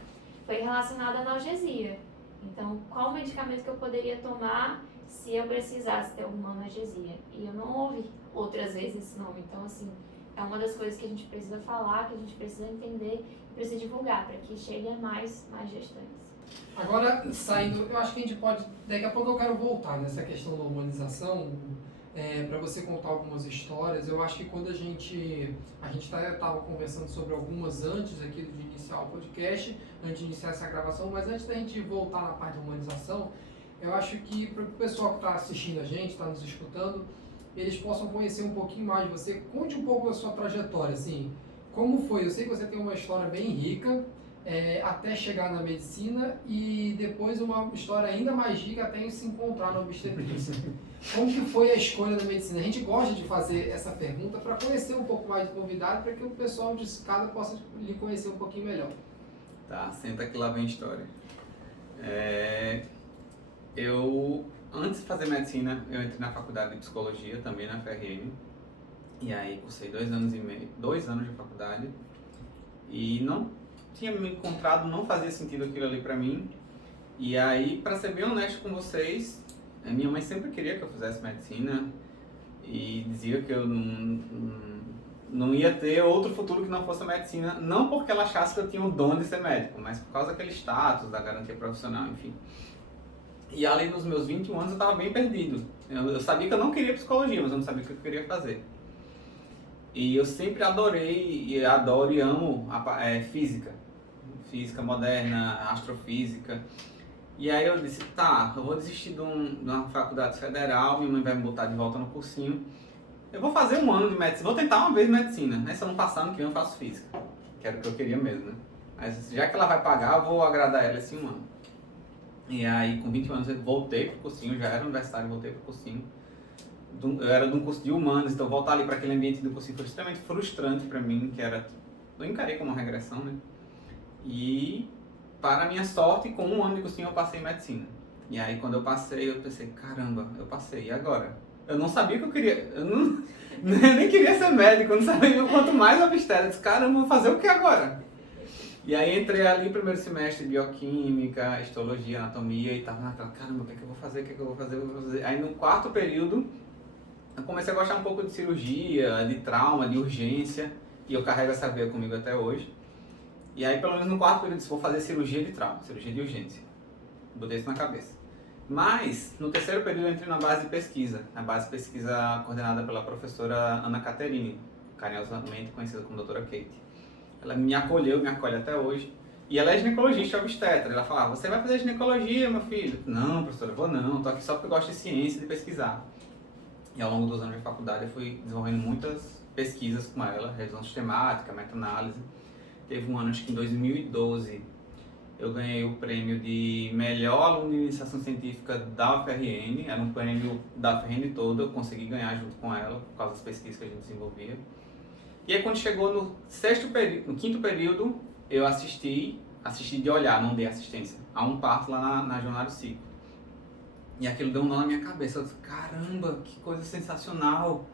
foi relacionado à analgesia. Então, qual medicamento que eu poderia tomar se eu precisasse ter alguma analgesia? E eu não ouvi outras vezes esse nome. Então, assim, é uma das coisas que a gente precisa falar, que a gente precisa entender e precisa divulgar para que chegue a mais gestantes. Agora, saindo, eu acho que a gente pode, daqui a pouco eu quero voltar nessa questão da humanização, para você contar algumas histórias. Eu acho que quando a gente estava conversando sobre algumas antes aqui de iniciar o podcast, antes de iniciar essa gravação, mas antes da gente voltar na parte da humanização, eu acho que para o pessoal que está assistindo a gente, está nos escutando, eles possam conhecer um pouquinho mais de você. Conte um pouco da sua trajetória, assim, como foi? Eu sei que você tem uma história bem rica, até chegar na medicina e depois uma história ainda mais rica até se encontrar na obstetrícia. Como que foi a escolha da medicina? A gente gosta de fazer essa pergunta para conhecer um pouco mais do convidado, para que o pessoal de casa possa lhe conhecer um pouquinho melhor. Tá, senta que lá vem a história. Antes de fazer medicina, eu entrei na faculdade de psicologia, também na FRN. E aí cursei 2 anos de faculdade. E não tinha me encontrado, não fazia sentido aquilo ali pra mim. E aí, pra ser bem honesto com vocês, a minha mãe sempre queria que eu fizesse medicina. E dizia que eu não ia ter outro futuro que não fosse a medicina. Não porque ela achasse que eu tinha o dom de ser médico, mas por causa daquele status, da garantia profissional, enfim. E ali nos meus 21 anos eu estava bem perdido. Eu sabia que eu não queria psicologia, mas eu não sabia o que eu queria fazer. E eu sempre adorei, e adoro e amo física. Física moderna, astrofísica. E aí eu disse, tá, eu vou desistir de uma faculdade federal, minha mãe vai me botar de volta no cursinho. Eu vou fazer 1 ano de medicina, vou tentar uma vez medicina, né? Se eu não passar, ano que vem eu faço física. Que era o que eu queria mesmo, né? Mas já que ela vai pagar, eu vou agradar ela esse 1 ano. E aí, com 21 anos, eu voltei pro cursinho, já era universitário, voltei pro cursinho. Eu era de um curso de humanos, então voltar ali para aquele ambiente do cursinho foi extremamente frustrante para mim, que era... Eu encarei como uma regressão, né? E, para minha sorte, com 1 ano de cursinho, eu passei em medicina. E aí, quando eu passei, eu pensei, caramba, eu passei, e agora? Eu não sabia que eu queria... Eu nem queria ser médico, eu não sabia, quanto mais obstetra. Eu disse, caramba, vou fazer o que agora? E aí entrei ali no primeiro semestre, bioquímica, histologia, anatomia, e tava naquela, caramba, o que é que eu vou fazer, o que é que eu vou fazer, o que eu vou fazer? Aí no quarto período, eu comecei a gostar um pouco de cirurgia, de trauma, de urgência, e eu carrego essa veia comigo até hoje. E aí, pelo menos no quarto período, eu disse, vou fazer cirurgia de trauma, cirurgia de urgência. Botei isso na cabeça. Mas, no terceiro período, eu entrei na base de pesquisa, a base de pesquisa coordenada pela professora Ana Caterine, carinhosamente conhecida como doutora Kate. Ela me acolheu, me acolhe até hoje. E ela é ginecologista obstetra. Ela falava, você vai fazer ginecologia, meu filho? Não, professora, eu vou não. Estou aqui só porque eu gosto de ciência e de pesquisar. E ao longo dos anos de faculdade eu fui desenvolvendo muitas pesquisas com ela, revisão sistemática, meta-análise. Teve um ano, acho que em 2012, eu ganhei o prêmio de melhor aluno de iniciação científica da UFRN. Era um prêmio da UFRN toda, eu consegui ganhar junto com ela, por causa das pesquisas que a gente desenvolvia. E aí quando chegou no quinto período, eu assisti de olhar, não dei assistência, a um parto lá na Jonário Cico. E aquilo deu um nó na minha cabeça, eu disse, caramba, que coisa sensacional.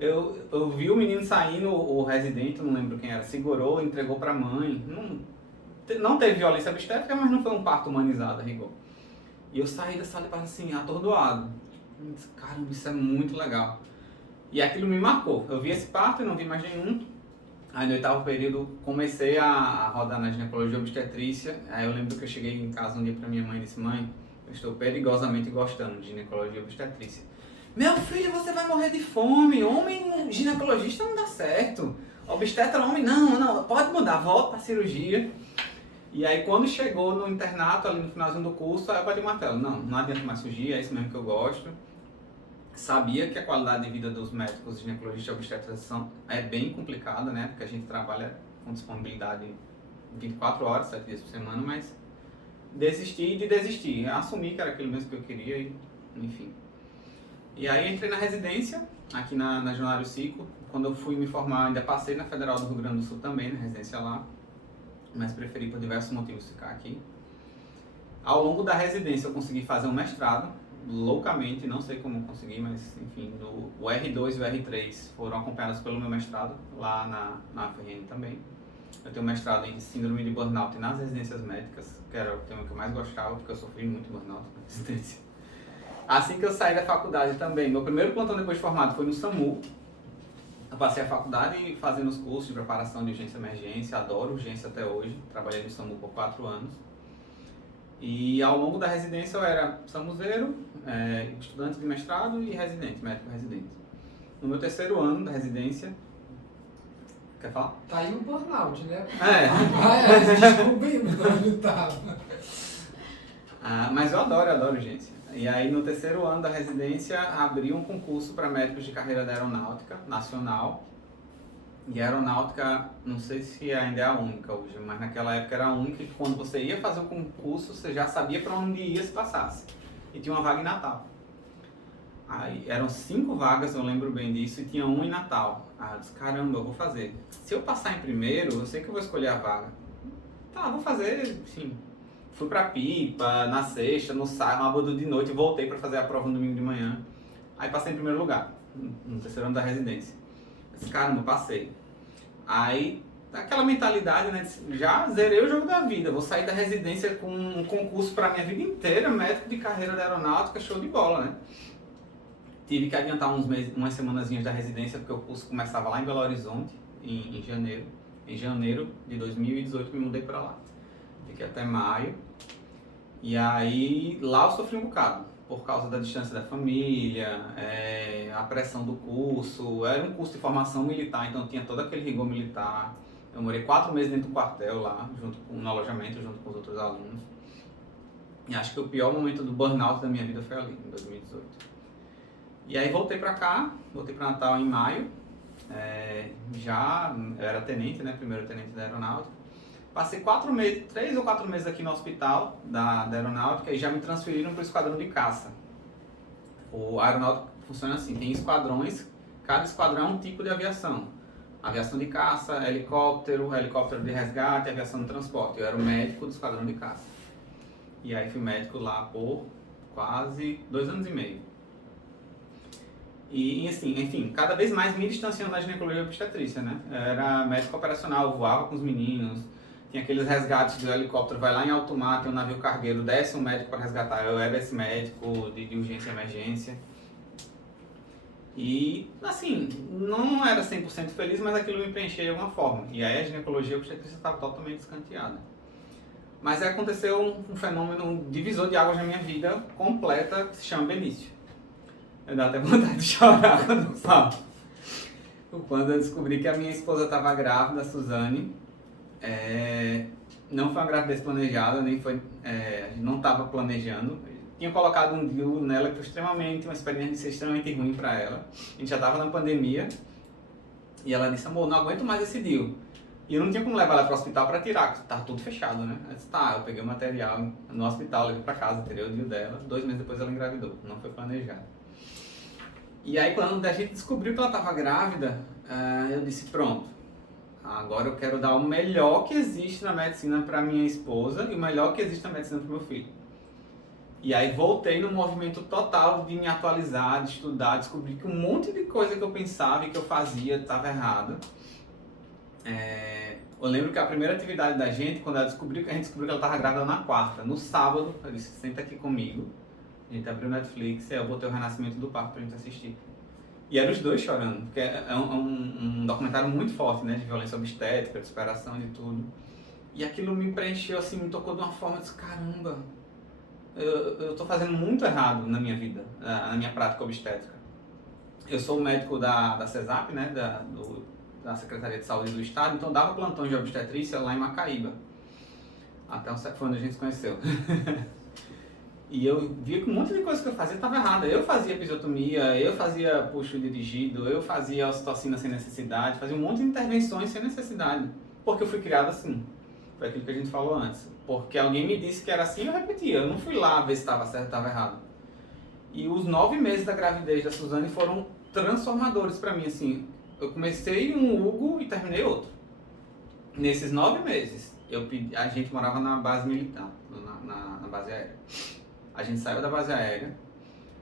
Eu vi o menino saindo, o residente, não lembro quem era, segurou, entregou pra mãe. Não teve violência obstétrica, mas não foi um parto humanizado, a rigor. E eu saí da sala e passei assim, atordoado. Eu disse, caramba, isso é muito legal. E aquilo me marcou. Eu vi esse parto e não vi mais nenhum. Aí no oitavo período comecei a rodar na ginecologia obstetrícia. Aí eu lembro que eu cheguei em casa um dia pra minha mãe e disse, mãe, eu estou perigosamente gostando de ginecologia obstetrícia. Meu filho, você vai morrer de fome. Homem ginecologista não dá certo. Obstetra homem, não, pode mudar, volta pra cirurgia. E aí quando chegou no internato, ali no finalzinho do curso, aí eu bati o martelo. Não adianta mais cirurgia, é isso mesmo que eu gosto. Sabia que a qualidade de vida dos médicos ginecologistas e obstetras é bem complicada, né? Porque a gente trabalha com disponibilidade 24 horas, 7 dias por semana, mas desisti de desistir. Assumi que era aquilo mesmo que eu queria e, enfim. E aí entrei na residência, aqui na Jonário Cico. Quando eu fui me formar, ainda passei na Federal do Rio Grande do Sul também, na residência lá. Mas preferi por diversos motivos ficar aqui. Ao longo da residência eu consegui fazer um mestrado, loucamente, não sei como consegui, mas enfim, o R2 e o R3 foram acompanhados pelo meu mestrado lá na UFRN também. Eu tenho mestrado em síndrome de burnout nas residências médicas, que era o tema que eu mais gostava, porque eu sofri muito burnout na residência. Assim que eu saí da faculdade também, meu primeiro plantão depois de formado foi no SAMU. Eu passei a faculdade fazendo os cursos de preparação de urgência e emergência, adoro urgência até hoje, trabalhei no SAMU por 4 anos. E ao longo da residência eu era SAMUzeiro, estudante de mestrado e residente, médico residente. No meu terceiro ano da residência, quer falar? Tá aí o burnout, né? É. Descobrindo onde estava. Mas eu adoro urgência. E aí no terceiro ano da residência abriu um concurso para médicos de carreira da aeronáutica nacional. E a aeronáutica, não sei se ainda é a única hoje, mas naquela época era a única que quando você ia fazer o concurso, você já sabia para onde ia se passasse. E tinha uma vaga em Natal. Aí eram 5 vagas, eu lembro bem disso, e tinha 1 em Natal. Aí eu disse, caramba, eu vou fazer. Se eu passar em primeiro, eu sei que eu vou escolher a vaga. Tá, vou fazer, sim. Fui pra Pipa, na sexta, no sábado de noite, voltei para fazer a prova no domingo de manhã. Aí passei em primeiro lugar, no terceiro ano da residência. Eu disse, caramba, passei. Aí, aquela mentalidade, né? Já zerei o jogo da vida, vou sair da residência com um concurso para minha vida inteira, médico de carreira da aeronáutica, show de bola, né? Tive que adiantar umas semanazinhas da residência, porque o curso começava lá em Belo Horizonte, em janeiro. Em janeiro de 2018 me mudei para lá. Fiquei até maio. E aí, lá eu sofri um bocado, por causa da distância da família, a pressão do curso. Era um curso de formação militar, então tinha todo aquele rigor militar. Eu morei 4 meses dentro do quartel lá, no alojamento, junto com os outros alunos. E acho que o pior momento do burnout da minha vida foi ali, em 2018. E aí voltei pra cá, voltei pra Natal em maio. Eu era tenente, né, primeiro tenente da aeronáutica. Passei 3 ou 4 meses aqui no hospital da aeronáutica e já me transferiram para o esquadrão de caça. O aeronáutico funciona assim, tem esquadrões, cada esquadrão é um tipo de aviação. Aviação de caça, helicóptero de resgate, aviação de transporte. Eu era o médico do esquadrão de caça. E aí fui médico lá por quase 2 anos e meio. E assim, enfim, cada vez mais me distanciando da ginecologia obstetrícia, né? Eu era médico operacional, voava com os meninos, Tinha aqueles resgates do helicóptero, vai lá em alto mar, tem um navio cargueiro, desce um médico para resgatar. Eu era esse médico de urgência e emergência. E, assim, não era 100% feliz, mas aquilo me preenchia de alguma forma. E aí a ginecologia e a obstetrícia estava totalmente escanteada. Mas aí aconteceu um fenômeno divisor de águas na minha vida, completa, que se chama Benício. Eu dá até vontade de chorar quando eu falo. Quando eu descobri que a minha esposa estava grávida, a Suzane, não foi uma gravidez planejada, nem foi, a gente não estava planejando. Tinha colocado um DIU nela que foi uma experiência extremamente ruim para ela. A gente já estava na pandemia e ela disse, amor, não aguento mais esse DIU. E eu não tinha como levar ela para o hospital para tirar, porque estava tudo fechado, né? Eu disse, tá, eu peguei o material no hospital, levei para casa, tirei o DIU dela. 2 meses depois ela engravidou, não foi planejado. E aí quando a gente descobriu que ela estava grávida, eu disse, pronto, agora eu quero dar o melhor que existe na medicina para minha esposa e o melhor que existe na medicina para o meu filho. E aí voltei no movimento total de me atualizar, de estudar, descobri que um monte de coisa que eu pensava e que eu fazia estava errada. Eu lembro que a primeira atividade da gente, quando a gente descobriu que ela estava grávida na quarta, no sábado, eu disse, senta aqui comigo. A gente abriu o Netflix e eu botei o Renascimento do Parto pra gente assistir. E eram os dois chorando, porque é um documentário muito forte, né, de violência obstétrica, de superação, de tudo. E aquilo me preencheu, assim, me tocou de uma forma, eu disse, caramba, eu tô fazendo muito errado na minha vida, na minha prática obstétrica. Eu sou médico da CESAP, né, da Secretaria de Saúde do Estado, então dava plantões de obstetrícia lá em Macaíba. Até foi onde a gente se conheceu. E eu via que um monte de coisa que eu fazia estava errada. Eu fazia episiotomia, eu fazia puxo dirigido, eu fazia ocitocina sem necessidade, fazia um monte de intervenções sem necessidade. Porque eu fui criado assim. Foi aquilo que a gente falou antes. Porque alguém me disse que era assim, eu repetia. Eu não fui lá ver se estava certo ou estava errado. E os 9 meses da gravidez da Suzane foram transformadores para mim, assim. Eu comecei um Hugo e terminei outro. Nesses 9 meses, a gente morava na base militar, na base aérea. A gente saiu da base aérea,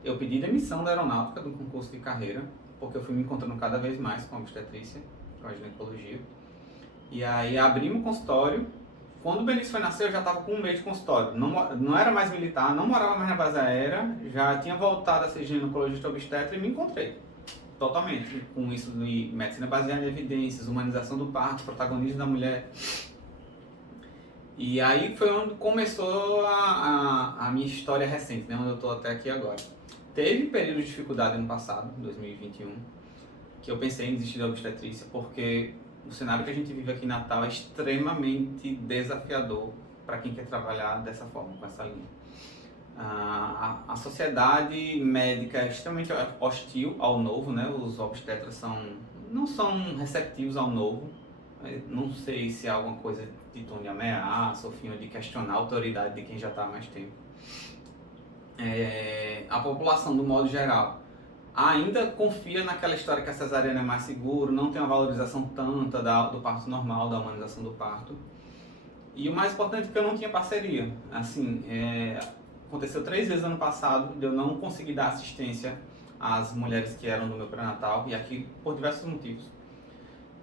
eu pedi demissão da aeronáutica do concurso de carreira, porque eu fui me encontrando cada vez mais com a obstetrícia, com a ginecologia. E aí abrimos o consultório. Quando o Benício foi nascer, eu já estava com 1 mês de consultório. Não era mais militar, não morava mais na base aérea, já tinha voltado a ser ginecologista obstetra e me encontrei. Totalmente, com isso de medicina baseada em evidências, humanização do parto, protagonismo da mulher. E aí foi onde começou a minha história recente, né, onde eu estou até aqui agora. Teve período de dificuldade no passado, 2021, que eu pensei em desistir da obstetrícia, porque o cenário que a gente vive aqui em Natal é extremamente desafiador para quem quer trabalhar dessa forma, com essa linha. A sociedade médica é extremamente hostil ao novo, né? Os obstetras não são receptivos ao novo. Não sei se é alguma coisa de tom de ameaça ou fim de questionar a autoridade de quem já está há mais tempo. A população, do modo geral, ainda confia naquela história que a cesariana é mais seguro, não tem uma valorização tanta do parto normal, da humanização do parto. E o mais importante é que eu não tinha parceria. Assim, aconteceu 3 vezes ano passado de eu não conseguir dar assistência às mulheres que eram do meu pré-natal, e aqui por diversos motivos.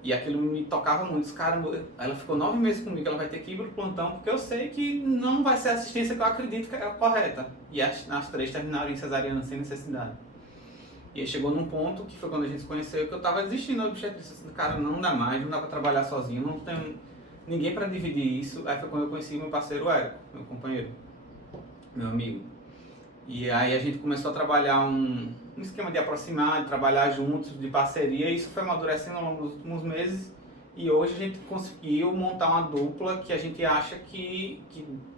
E aquilo me tocava muito. Cara, ela ficou 9 meses comigo, ela vai ter que ir pro plantão, porque eu sei que não vai ser a assistência que eu acredito que é a correta. E as 3 terminaram em cesariana sem necessidade. E aí chegou num ponto, que foi quando a gente se conheceu, que eu tava desistindo da obstetrícia. Cara, não dá mais, não dá pra trabalhar sozinho, não tem ninguém pra dividir isso. Aí foi quando eu conheci meu parceiro Érico, meu companheiro, meu amigo. E aí a gente começou a trabalhar um esquema de aproximar, de trabalhar juntos, de parceria, e isso foi amadurecendo ao longo dos últimos meses. E hoje a gente conseguiu montar uma dupla que a gente acha que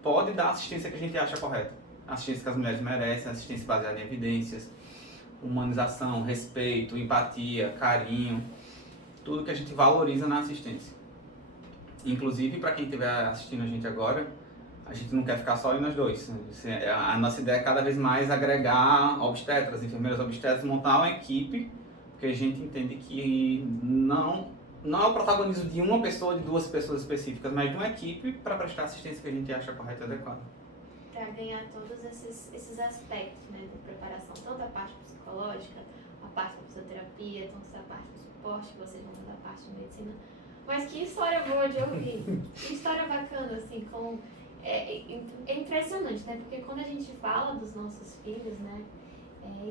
pode dar a assistência que a gente acha correta. A assistência que as mulheres merecem, assistência baseada em evidências, humanização, respeito, empatia, carinho, tudo que a gente valoriza na assistência. Inclusive, para quem estiver assistindo a gente agora, a gente não quer ficar só nós dois. A nossa ideia é cada vez mais agregar obstetras, enfermeiras obstetras, montar uma equipe, porque a gente entende que não é o protagonismo de uma pessoa, de 2 pessoas específicas, mas de uma equipe para prestar assistência que a gente acha correta e adequada. Para ganhar todos esses aspectos, né, de preparação, tanto a parte psicológica, a parte da fisioterapia, tanto a parte do suporte que vocês vão dar, a parte de medicina, Mas que história boa de ouvir. Que história bacana, assim, é impressionante, né? Porque quando a gente fala dos nossos filhos, né?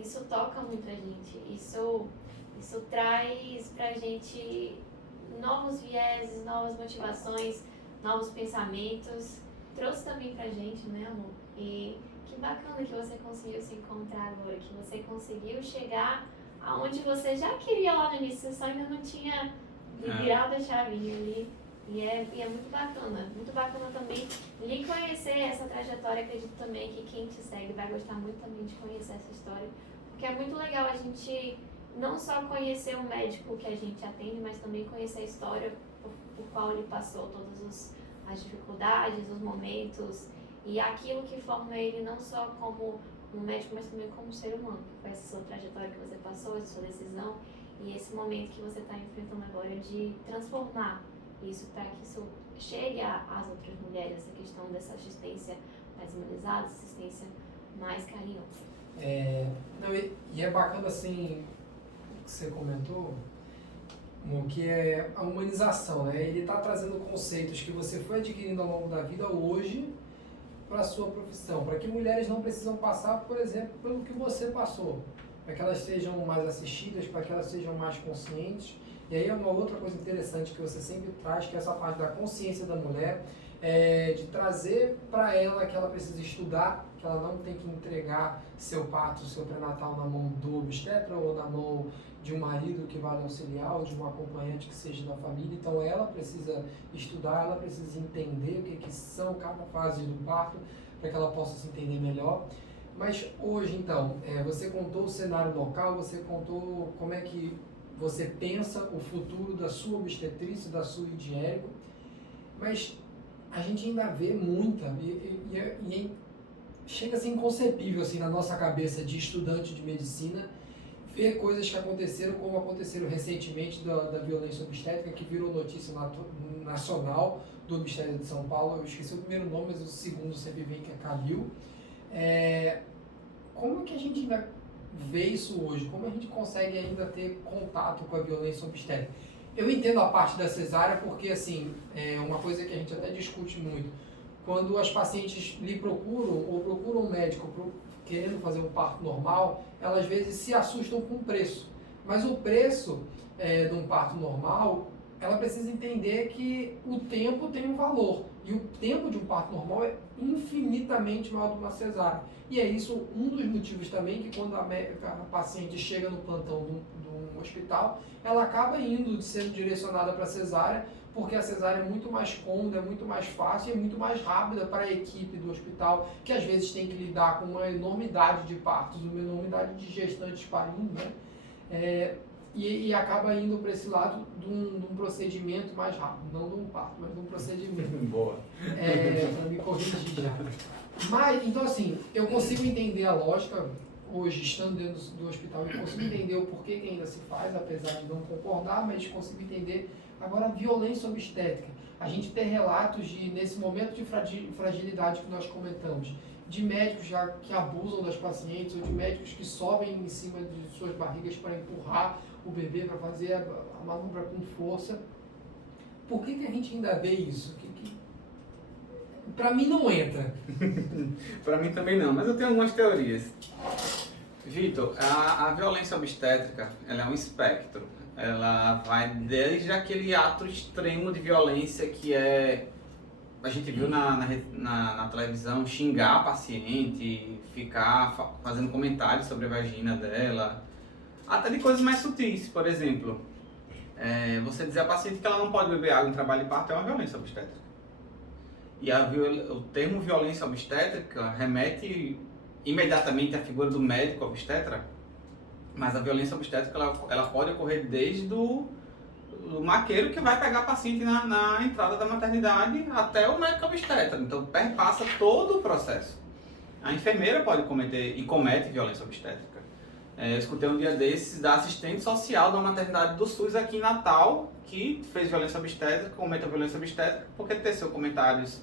Isso toca muito a gente. Isso traz pra gente novos vieses, novas motivações, novos pensamentos. Trouxe também pra gente, né, amor? E que bacana que você conseguiu se encontrar agora, que você conseguiu chegar aonde você já queria lá no início, você só ainda não tinha virado a chavinha ali. E é muito bacana também lhe conhecer essa trajetória. Acredito também que quem te segue vai gostar muito também de conhecer essa história, porque é muito legal a gente não só conhecer o médico que a gente atende, mas também conhecer a história por qual ele passou, todas as dificuldades, os momentos e aquilo que forma ele não só como um médico, mas também como ser humano, que foi essa sua trajetória que você passou, essa sua decisão e esse momento que você está enfrentando agora de transformar isso para que isso chegue às outras mulheres, essa questão dessa assistência mais humanizada, assistência mais carinhosa. E é bacana assim o que você comentou, que é a humanização, né? Ele está trazendo conceitos que você foi adquirindo ao longo da vida hoje para a sua profissão, para que mulheres não precisam passar, por exemplo, pelo que você passou, para que elas sejam mais assistidas, para que elas sejam mais conscientes. E aí é uma outra coisa interessante que você sempre traz, que é essa parte da consciência da mulher, de trazer para ela que ela precisa estudar, que ela não tem que entregar seu parto, seu pré-natal na mão do obstetra ou na mão de um marido que vai lhe auxiliar ou de um acompanhante que seja da família. Então ela precisa estudar, ela precisa entender o que são cada fase do parto para que ela possa se entender melhor. Mas hoje, então, você contou o cenário local, você contou como é que você pensa o futuro da sua obstetrícia, da sua higiênico, mas a gente ainda vê muita, e chega a ser inconcebível assim, na nossa cabeça de estudante de medicina, ver coisas que aconteceram, como aconteceram recentemente da violência obstétrica, que virou notícia nacional do obstetra de São Paulo. Eu esqueci o primeiro nome, mas o segundo sempre vem, que é Calil. Como é que a gente ainda vê isso hoje? Como a gente consegue ainda ter contato com a violência obstétrica? Eu entendo a parte da cesárea porque, assim, é uma coisa que a gente até discute muito. Quando as pacientes lhe procuram ou procuram um médico querendo fazer um parto normal, elas às vezes se assustam com o preço. Mas o preço de um parto normal, ela precisa entender que o tempo tem um valor. E o tempo de um parto normal é infinitamente maior do que uma cesárea. E é isso um dos motivos também que quando a paciente chega no plantão de um hospital, ela acaba sendo direcionada para a cesárea, porque a cesárea é muito mais cômoda, é muito mais fácil e é muito mais rápida para a equipe do hospital, que às vezes tem que lidar com uma enormidade de partos, uma enormidade de gestantes parindo, né? E acaba indo para esse lado de um procedimento mais rápido, não de um parto, mas de um procedimento. Boa. Para me corrigir já. Mas, então assim, eu consigo entender a lógica, hoje, estando dentro do hospital, eu consigo entender o porquê que ainda se faz, apesar de não concordar, mas consigo entender. Agora, a violência obstétrica. A gente tem relatos nesse momento de fragilidade que nós comentamos, de médicos já que abusam das pacientes, ou de médicos que sobem em cima de suas barrigas para empurrar o bebê, para fazer a manobra com força. Por que a gente ainda vê isso? Para mim não entra. Para mim também não, mas eu tenho algumas teorias. Vitor, a violência obstétrica, ela é um espectro. Ela vai desde aquele ato extremo de violência que a gente viu na televisão, xingar a paciente, ficar fazendo comentários sobre a vagina dela, até de coisas mais sutis. Por exemplo, você dizer à paciente que ela não pode beber água em trabalho de parto é uma violência obstétrica. E o termo violência obstétrica remete imediatamente à figura do médico obstetra, mas a violência obstétrica ela pode ocorrer desde o maqueiro que vai pegar a paciente na entrada da maternidade até o médico obstetra. Então perpassa todo o processo. A enfermeira pode cometer e comete violência obstétrica. Eu escutei um dia desses da assistente social da maternidade do SUS aqui em Natal, que fez violência obstétrica, cometeu violência obstétrica porque teceu comentários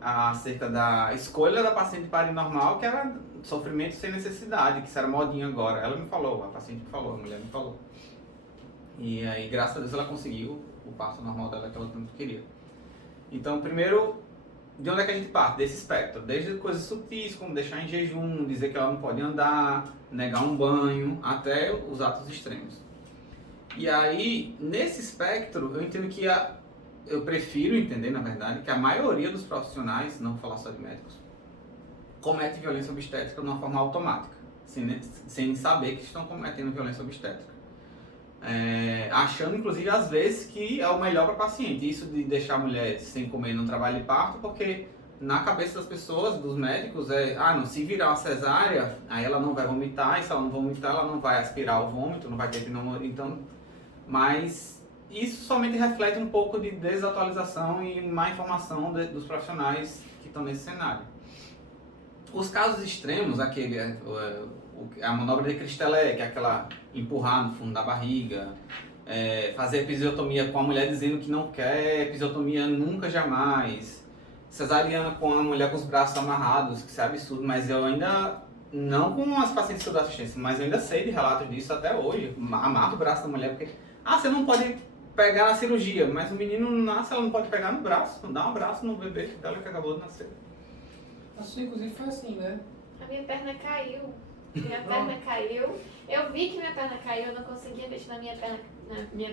acerca da escolha da paciente parir normal, que era sofrimento sem necessidade, que isso era modinha agora. Ela me falou, a paciente me falou, a mulher me falou. E aí, graças a Deus, ela conseguiu o parto normal dela que ela tanto queria. Então, primeiro, de onde é que a gente parte? Desse espectro. Desde coisas sutis, como deixar em jejum, dizer que ela não pode andar, negar um banho, até os atos extremos. E aí, nesse espectro, eu entendo que eu prefiro entender, na verdade, que a maioria dos profissionais, não vou falar só de médicos, comete violência obstétrica de uma forma automática, sem saber que estão cometendo violência obstétrica. Achando, inclusive, às vezes, que é o melhor para o paciente. Isso de deixar a mulher sem comer no trabalho de parto, porque na cabeça das pessoas, dos médicos, não, se virar uma cesárea, aí ela não vai vomitar, e se ela não vomitar, ela não vai aspirar o vômito, não vai ter pneumonia, então... Mas isso somente reflete um pouco de desatualização e má informação dos profissionais que estão nesse cenário. Os casos extremos, a manobra de Christelé, que é aquela empurrar no fundo da barriga, fazer episiotomia com a mulher dizendo que não quer episiotomia nunca, jamais, cesariana com a mulher com os braços amarrados, que isso é absurdo, mas eu ainda, não com as pacientes que eu dou assistência, mas eu ainda sei de relatos disso até hoje, amarro o braço da mulher, porque, você não pode pegar na cirurgia, mas o menino nasce, ela não pode pegar no braço, dá um abraço no bebê dela que acabou de nascer. A sua, inclusive, foi assim, né? A minha perna caiu. Minha perna caiu. Eu vi que minha perna caiu, eu não conseguia mexer na minha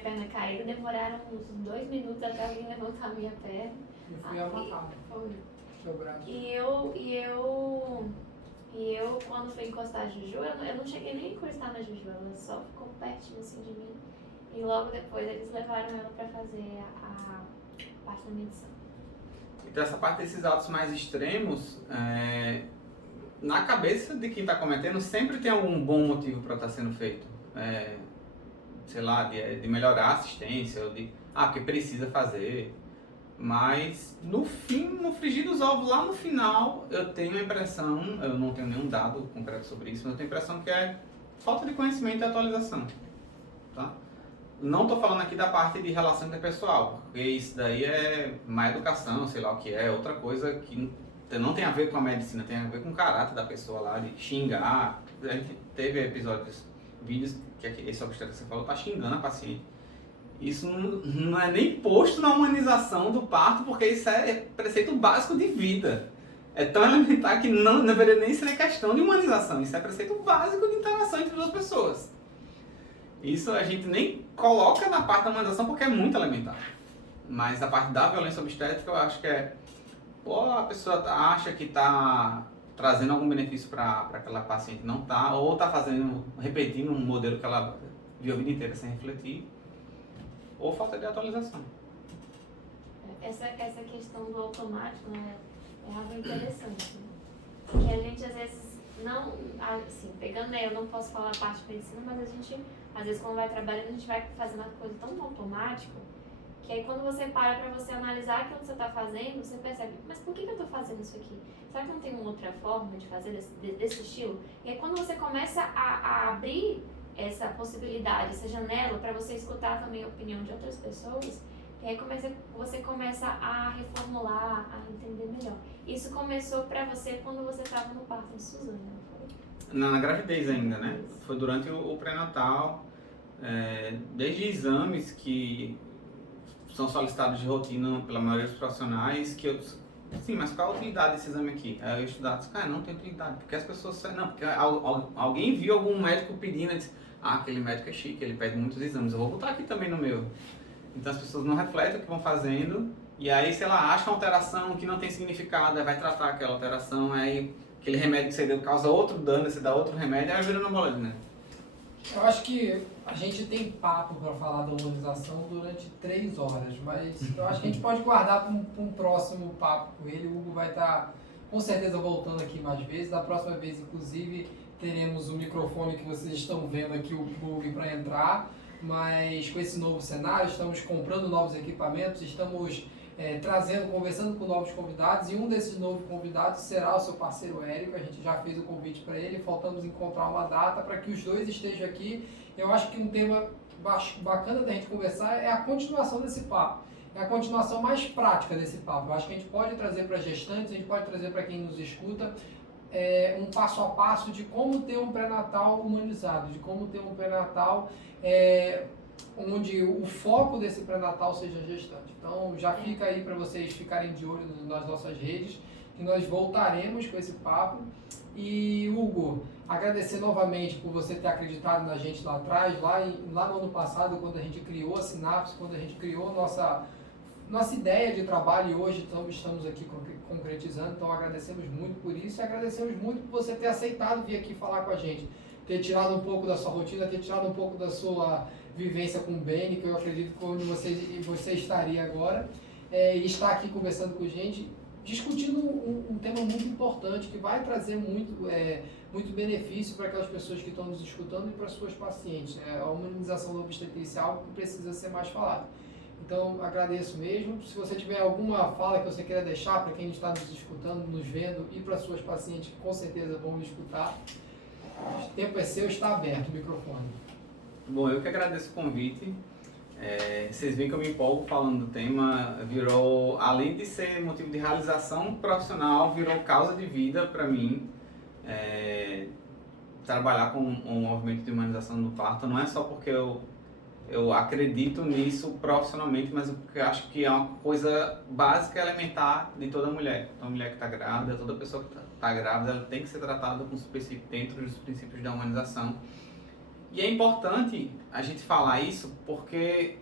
perna caída. Demoraram uns 2 minutos até alguém levantar a minha perna. E fui amarrado. Foi. Seu braço. E eu, quando fui encostar a Juju, eu não cheguei nem a encostar na Juju, ela só ficou pertinho assim de mim. E logo depois eles levaram ela pra fazer a parte da medição. Então, essa parte desses atos mais extremos, na cabeça de quem está cometendo, sempre tem algum bom motivo para estar sendo feito. Sei lá, de melhorar a assistência, ou porque precisa fazer. Mas, no frigir dos ovos, lá no final, eu tenho a impressão, eu não tenho nenhum dado concreto sobre isso, mas eu tenho a impressão que é falta de conhecimento e atualização. Tá? Não estou falando aqui da parte de relação interpessoal, porque isso daí é má educação, sei lá o que é, outra coisa que não tem a ver com a medicina, tem a ver com o caráter da pessoa lá, de xingar. A gente teve episódios, vídeos, que esse obstetra que você falou, tá xingando a paciente. Isso não é nem posto na humanização do parto, porque isso é preceito básico de vida. É tão elementar que não deveria nem ser questão de humanização, isso é preceito básico de interação entre duas pessoas. Isso a gente nem coloca na parte da humanização porque é muito elementar. Mas a parte da violência obstétrica eu acho que a pessoa acha que está trazendo algum benefício para aquela paciente, não está, ou está repetindo um modelo que ela viu a vida inteira sem refletir, ou falta de atualização. Essa questão do automático, né, é algo interessante. Né? Porque a gente às vezes não, assim, pegando, eu não posso falar a parte de medicina, mas a gente, às vezes quando vai trabalhando, a gente vai fazendo a coisa tão automático, que aí quando você para pra você analisar aquilo que você está fazendo, você percebe, mas por que eu estou fazendo isso aqui? Será que não tem uma outra forma de fazer desse estilo? E aí quando você começa a abrir essa possibilidade, essa janela, para você escutar também a opinião de outras pessoas, e aí você começa a reformular, a entender melhor. Isso começou para você quando você estava no parto de Suzana, não foi? Na gravidez ainda, né? Foi durante o pré-natal, desde exames que são solicitados de rotina pela maioria dos profissionais, que sim, mas qual a utilidade desse exame aqui? Aí eu estudava, não tem utilidade, porque as pessoas, não, porque alguém viu algum médico pedindo, disse, aquele médico é chique, ele pede muitos exames, eu vou botar aqui também no meu. Então as pessoas não refletem o que vão fazendo, e aí, sei lá, acham uma alteração que não tem significado, aí vai tratar aquela alteração, aí aquele remédio que você deu causa outro dano, você dá outro remédio, aí vira uma bola de neve. Eu acho que a gente tem papo para falar da humanização durante 3 horas, mas eu acho que a gente pode guardar para um próximo papo com ele. O Hugo vai estar, com certeza, voltando aqui mais vezes. Da próxima vez, inclusive, teremos o microfone que vocês estão vendo aqui, o plug para entrar, mas com esse novo cenário, estamos comprando novos equipamentos, estamos conversando com novos convidados, e um desses novos convidados será o seu parceiro Érico. A gente já fez o convite para ele, faltamos encontrar uma data para que os dois estejam aqui. Eu acho que um tema bacana da gente conversar é a continuação desse papo, é a continuação mais prática desse papo. Eu acho que a gente pode trazer para gestantes, a gente pode trazer para quem nos escuta, um passo a passo de como ter um pré-natal humanizado, de como ter um pré-natal onde o foco desse pré-natal seja gestante. Então já fica aí para vocês ficarem de olho nas nossas redes, que nós voltaremos com esse papo. E Hugo, agradecer novamente por você ter acreditado na gente lá atrás, lá no ano passado, quando a gente criou a Sinapse, quando a gente criou nossa ideia de trabalho, e hoje estamos aqui concretizando. Então agradecemos muito por isso e agradecemos muito por você ter aceitado vir aqui falar com a gente, ter tirado um pouco da sua rotina, ter tirado um pouco da sua vivência com o Beni, que eu acredito que onde você estaria agora, e estar aqui conversando com a gente, discutindo um tema muito importante, que vai trazer muito benefício para aquelas pessoas que estão nos escutando e para as suas pacientes. A humanização da obstetrícia é algo que precisa ser mais falado. Então, agradeço mesmo. Se você tiver alguma fala que você queira deixar para quem está nos escutando, nos vendo, e para as suas pacientes, que com certeza vão me escutar, o tempo é seu, está aberto o microfone. Bom, eu que agradeço o convite. Vocês veem que eu me empolgo falando do tema, virou, além de ser motivo de realização profissional, virou causa de vida para mim. Trabalhar com um movimento de humanização do parto não é só porque eu acredito nisso profissionalmente, mas porque eu acho que é uma coisa básica e elementar de toda mulher. Toda mulher que está grávida, toda pessoa que está grávida, ela tem que ser tratada dentro dos princípios da humanização. E é importante a gente falar isso porque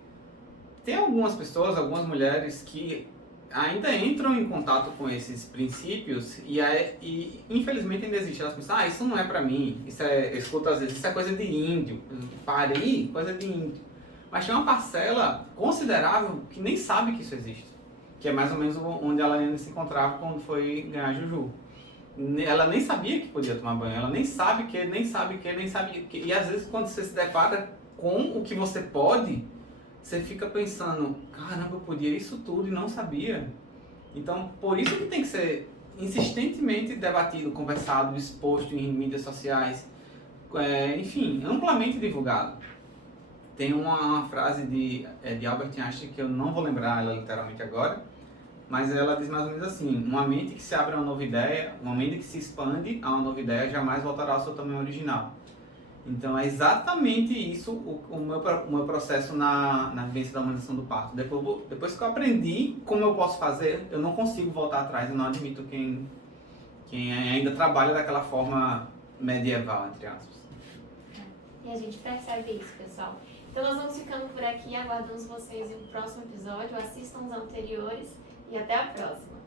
tem algumas pessoas, algumas mulheres que ainda entram em contato com esses princípios e infelizmente ainda existe. Elas pensam, isso não é pra mim, eu escuto às vezes, isso é coisa de índio, parir, coisa de índio. Mas tem uma parcela considerável que nem sabe que isso existe, que é mais ou menos onde ela ainda se encontrava quando foi ganhar Juju. Ela nem sabia que podia tomar banho, ela nem sabe que. E às vezes quando você se depara com o que você pode, você fica pensando, caramba, eu podia isso tudo e não sabia. Então, por isso que tem que ser insistentemente debatido, conversado, exposto em mídias sociais, enfim, amplamente divulgado. Tem uma frase de Albert Einstein que eu não vou lembrar ela literalmente agora, mas ela diz mais ou menos assim: uma mente que se abre a uma nova ideia, uma mente que se expande a uma nova ideia, jamais voltará ao seu tamanho original. Então é exatamente isso o meu processo na vivência da humanização do parto. Depois que eu aprendi como eu posso fazer, eu não consigo voltar atrás. Eu não admito quem ainda trabalha daquela forma medieval, entre aspas. E a gente percebe isso, pessoal. Então nós vamos ficando por aqui, aguardamos vocês em um próximo episódio, assistam os anteriores e até a próxima.